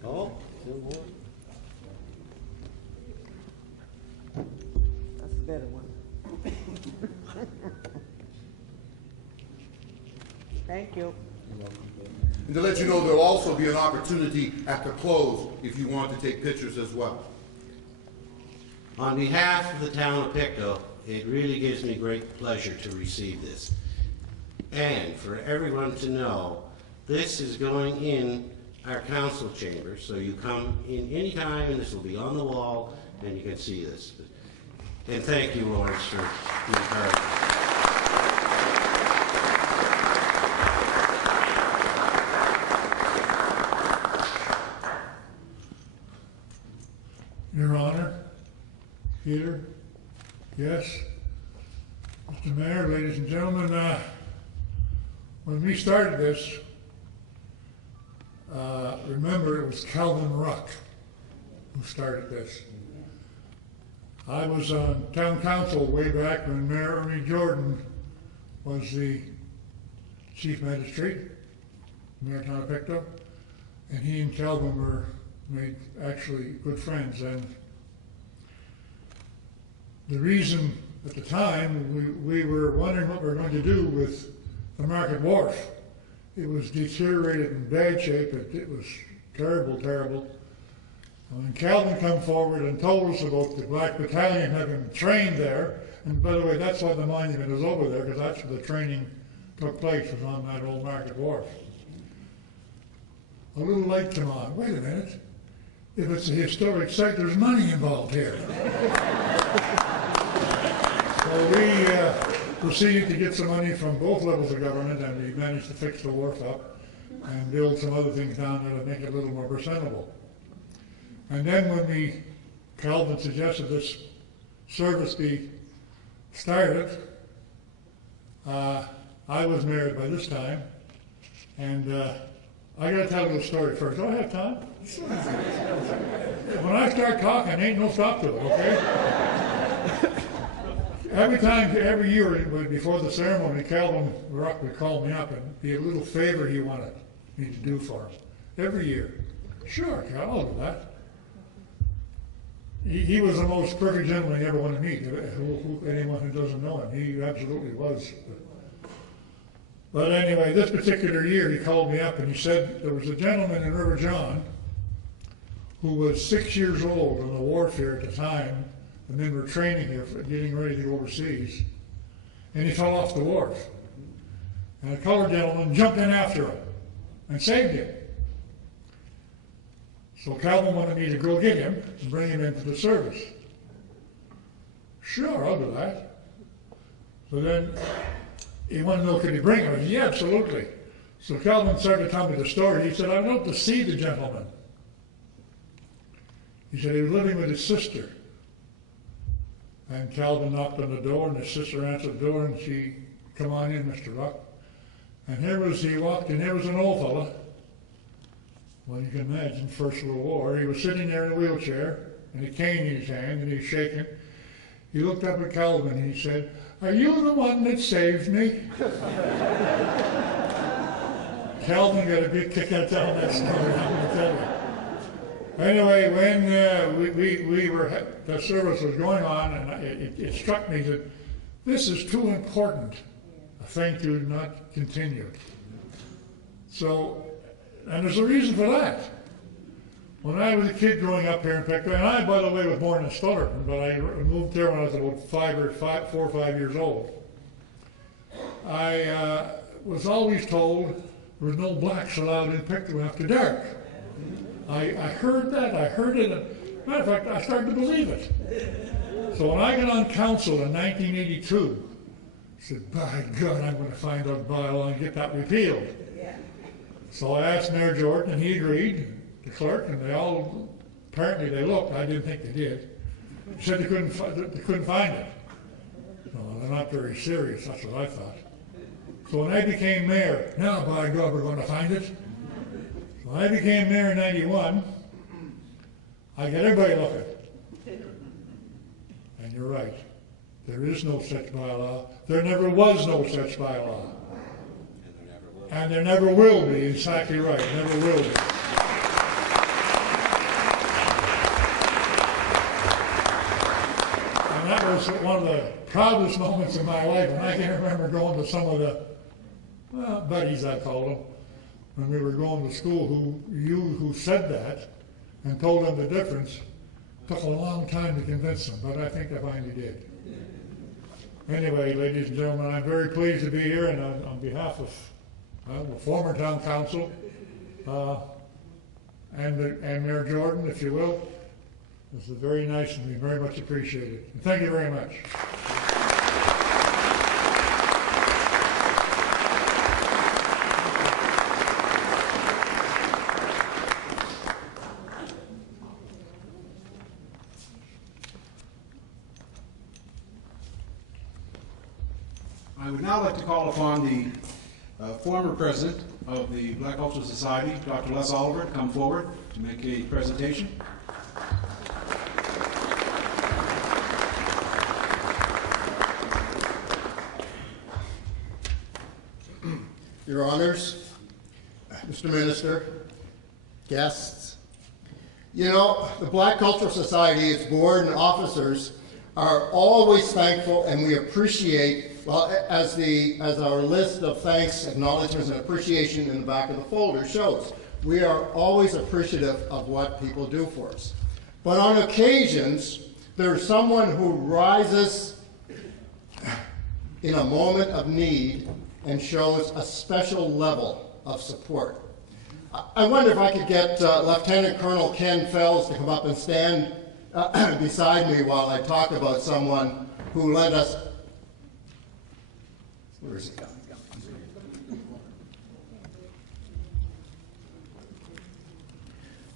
Oh, good one. That's a better one. Thank you. And to let you know, there'll also be an opportunity at the close if you want to take pictures as well. On behalf of the town of Pictou, it really gives me great pleasure to receive this. And for everyone to know, this is going in our council chamber, so you come in any time and this will be on the wall and you can see this. And thank you, Lawrence, for the encouragement. Your Honor, Peter, yes, Mr. Mayor, ladies and gentlemen, when we started this, remember it was Calvin Ruck who started this. I was on town council way back when Mayor Ernie Jordan was the chief magistrate, Mayor Town of Pictou, and he and Calvin were made actually good friends. And the reason at the time we were wondering what we were going to do with the Market Wharf. It was deteriorated in bad shape. It was terrible, terrible. When Calvin come forward and told us about the Black Battalion having trained there, and by the way, that's why the monument is over there, because that's where the training took place, was on that old Market Wharf. A little light came on. Wait a minute. If it's a historic site, there's money involved here. So we proceeded to get some money from both levels of government, and we managed to fix the wharf up and build some other things down there to make it a little more presentable. And then when Calvin suggested this service be started, I was married by this time, and I got to tell you the story first. Do I have time? When I start talking, ain't no stop to it, okay? Every year before the ceremony, Calvin Ruck would call me up and be a little favor he wanted me to do for him. Every year. Sure, Cal, I'll do that. He was the most perfect gentleman you ever want to meet, anyone who doesn't know him. He absolutely was. But anyway, this particular year he called me up and he said there was a gentleman in River John who was 6 years old on the wharf here at the time, and then we're training here, for getting ready to go overseas, and he fell off the wharf. And a colored gentleman jumped in after him and saved him. So Calvin wanted me to go get him and bring him into the service. Sure, I'll do that. So then he wanted to know, could he bring him? I said, yeah, absolutely. So Calvin started to tell me the story. He said, I'd love to see the gentleman. He said he was living with his sister. And Calvin knocked on the door, and his sister answered the door, and she, come on in, Mr. Ruck. And he walked in, here was an old fella. Well, you can imagine, First World War. He was sitting there in a wheelchair, and a cane in his hand, and he's shaking. He looked up at Calvin, and he said, are you the one that saved me? Calvin got a big kick out of telling that story, I'm going to tell you. Anyway, when the service was going on, and it struck me that this is too important a thing to not continue. So, and there's a reason for that. When I was a kid growing up here in Pictou, and I, by the way, was born in Stullerton, but I moved here when I was about 4 or 5 years old. I was always told there was no blacks allowed in Pictou after dark. I heard that, I heard it, and matter of fact, I started to believe it. So when I got on council in 1982, I said, by God, I'm going to find out the bylaw and get that repealed. So I asked Mayor Jordan, and he agreed, the clerk, and apparently they looked, I didn't think they did. He said they couldn't find it. No, they're not very serious, that's what I thought. So when I became mayor, now by God, we're going to find it. So I became mayor in 91, I got everybody looking. And you're right, there is no such bylaw. There never was no such bylaw. And there never will be, exactly right, never will be. And that was one of the proudest moments in my life, and I can remember going to some of the buddies, I call them, when we were going to school, who said that and told them the difference. Took a long time to convince them, but I think I finally did. Anyway, ladies and gentlemen, I'm very pleased to be here, and on behalf of the former town council and Mayor Jordan, if you will, This is very nice and we very much appreciate it. And thank you very much. I would now like to call upon the former president of the Black Cultural Society, Dr. Les Oliver, to come forward to make a presentation. Your Honors, Mr. Minister, guests, you know, the Black Cultural Society, its board and officers are always thankful, and we appreciate, well, as our list of thanks, acknowledgments, and appreciation in the back of the folder shows, we are always appreciative of what people do for us. But on occasions, there's someone who rises in a moment of need and shows a special level of support. I wonder if I could get Lieutenant Colonel Ken Fells to come up and stand beside me while I talk about someone who lent us. Where is he coming?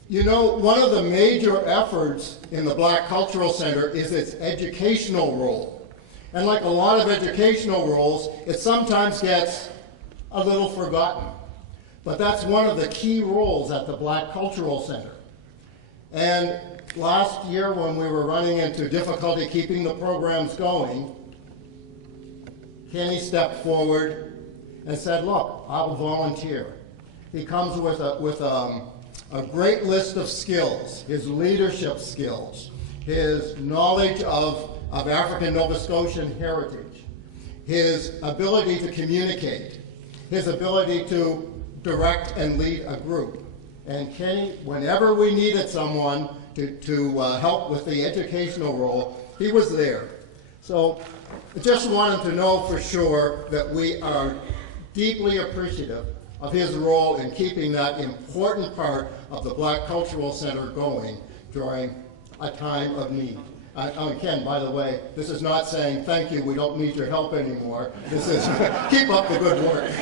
You know, one of the major efforts in the Black Cultural Center is its educational role. And like a lot of educational roles, it sometimes gets a little forgotten. But that's one of the key roles at the Black Cultural Center. And last year, when we were running into difficulty keeping the programs going, Kenny stepped forward and said, look, I'll volunteer. He comes with a great list of skills, his leadership skills, his knowledge of African Nova Scotian heritage, his ability to communicate, his ability to direct and lead a group. And Kenny, whenever we needed someone to help with the educational role, he was there. So I just wanted to know for sure that we are deeply appreciative of his role in keeping that important part of the Black Cultural Center going during a time of need. Ken, by the way, this is not saying thank you, we don't need your help anymore. This is keep up the good work.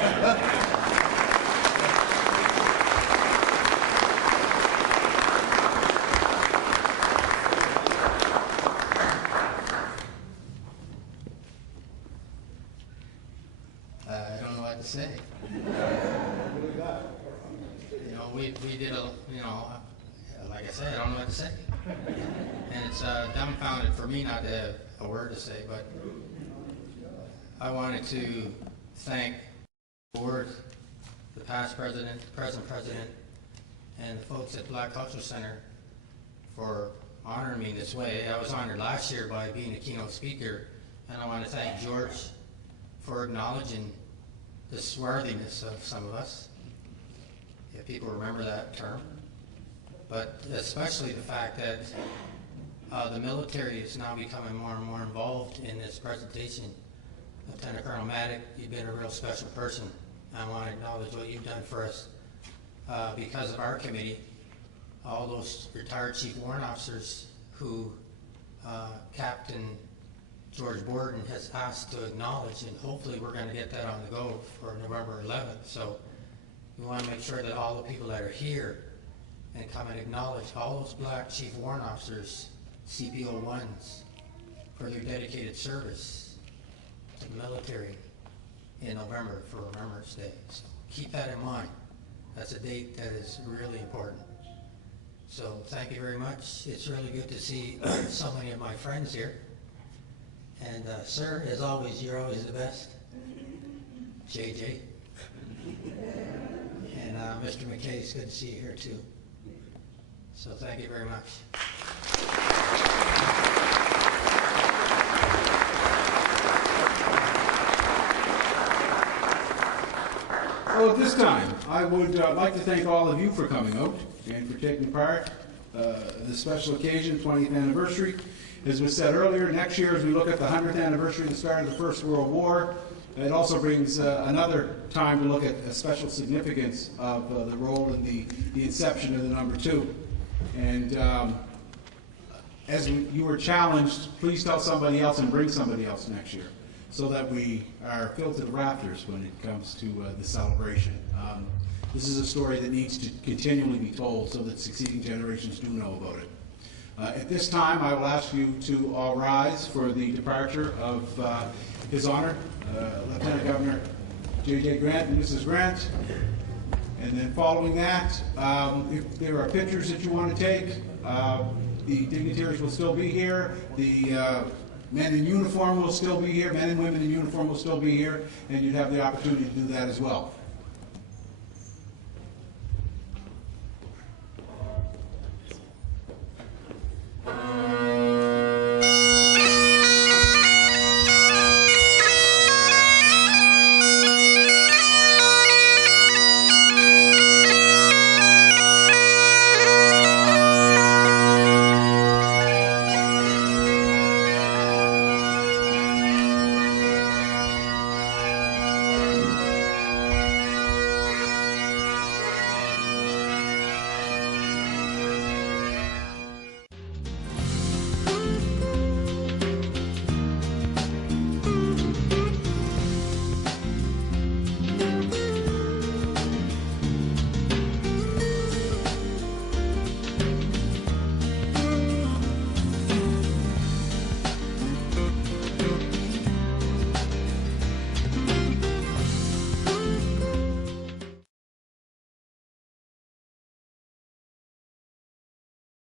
I don't know what to say. You know, we did a, you know, like I said, I don't know what to say. And it's dumbfounded for me not to have a word to say, but I wanted to thank the board, the past president, the present president, and the folks at Black Cultural Center for honoring me in this way. I was honored last year by being a keynote speaker, and I want to thank George for acknowledging the swarthiness of some of us, if people remember that term, but especially the fact that the military is now becoming more and more involved in this presentation. Lieutenant Colonel Maddock, you've been a real special person. I want to acknowledge what you've done for us. Because of our committee, all those retired chief warrant officers who Captain George Borden has asked to acknowledge, and hopefully we're going to get that on the go for November 11th. So we want to make sure that all the people that are here and come and acknowledge all those black chief warrant officers, CPO1s, for their dedicated service to the military in November for Remembrance Day. So keep that in mind. That's a date that is really important. So thank you very much. It's really good to see so many of my friends here. And sir, as always, you're always the best. JJ. And Mr. McKay, it's good to see you here too. So thank you very much. Well, at this time, I would like to thank all of you for coming out and for taking part in this special occasion, 20th anniversary. As was said earlier, next year as we look at the 100th anniversary of the start of the First World War, it also brings another time to look at a special significance of the role in the inception of the number 2. And as you were challenged, please tell somebody else and bring somebody else next year, so that we are filled to the rafters when it comes to the celebration. This is a story that needs to continually be told so that succeeding generations do know about it. At this time, I will ask you to all rise for the departure of His Honor, Lieutenant Governor J.J. Grant and Mrs. Grant. And then following that, if there are pictures that you want to take, the dignitaries will still be here. The men in uniform will still be here. Men and women in uniform will still be here. And you'd have the opportunity to do that as well.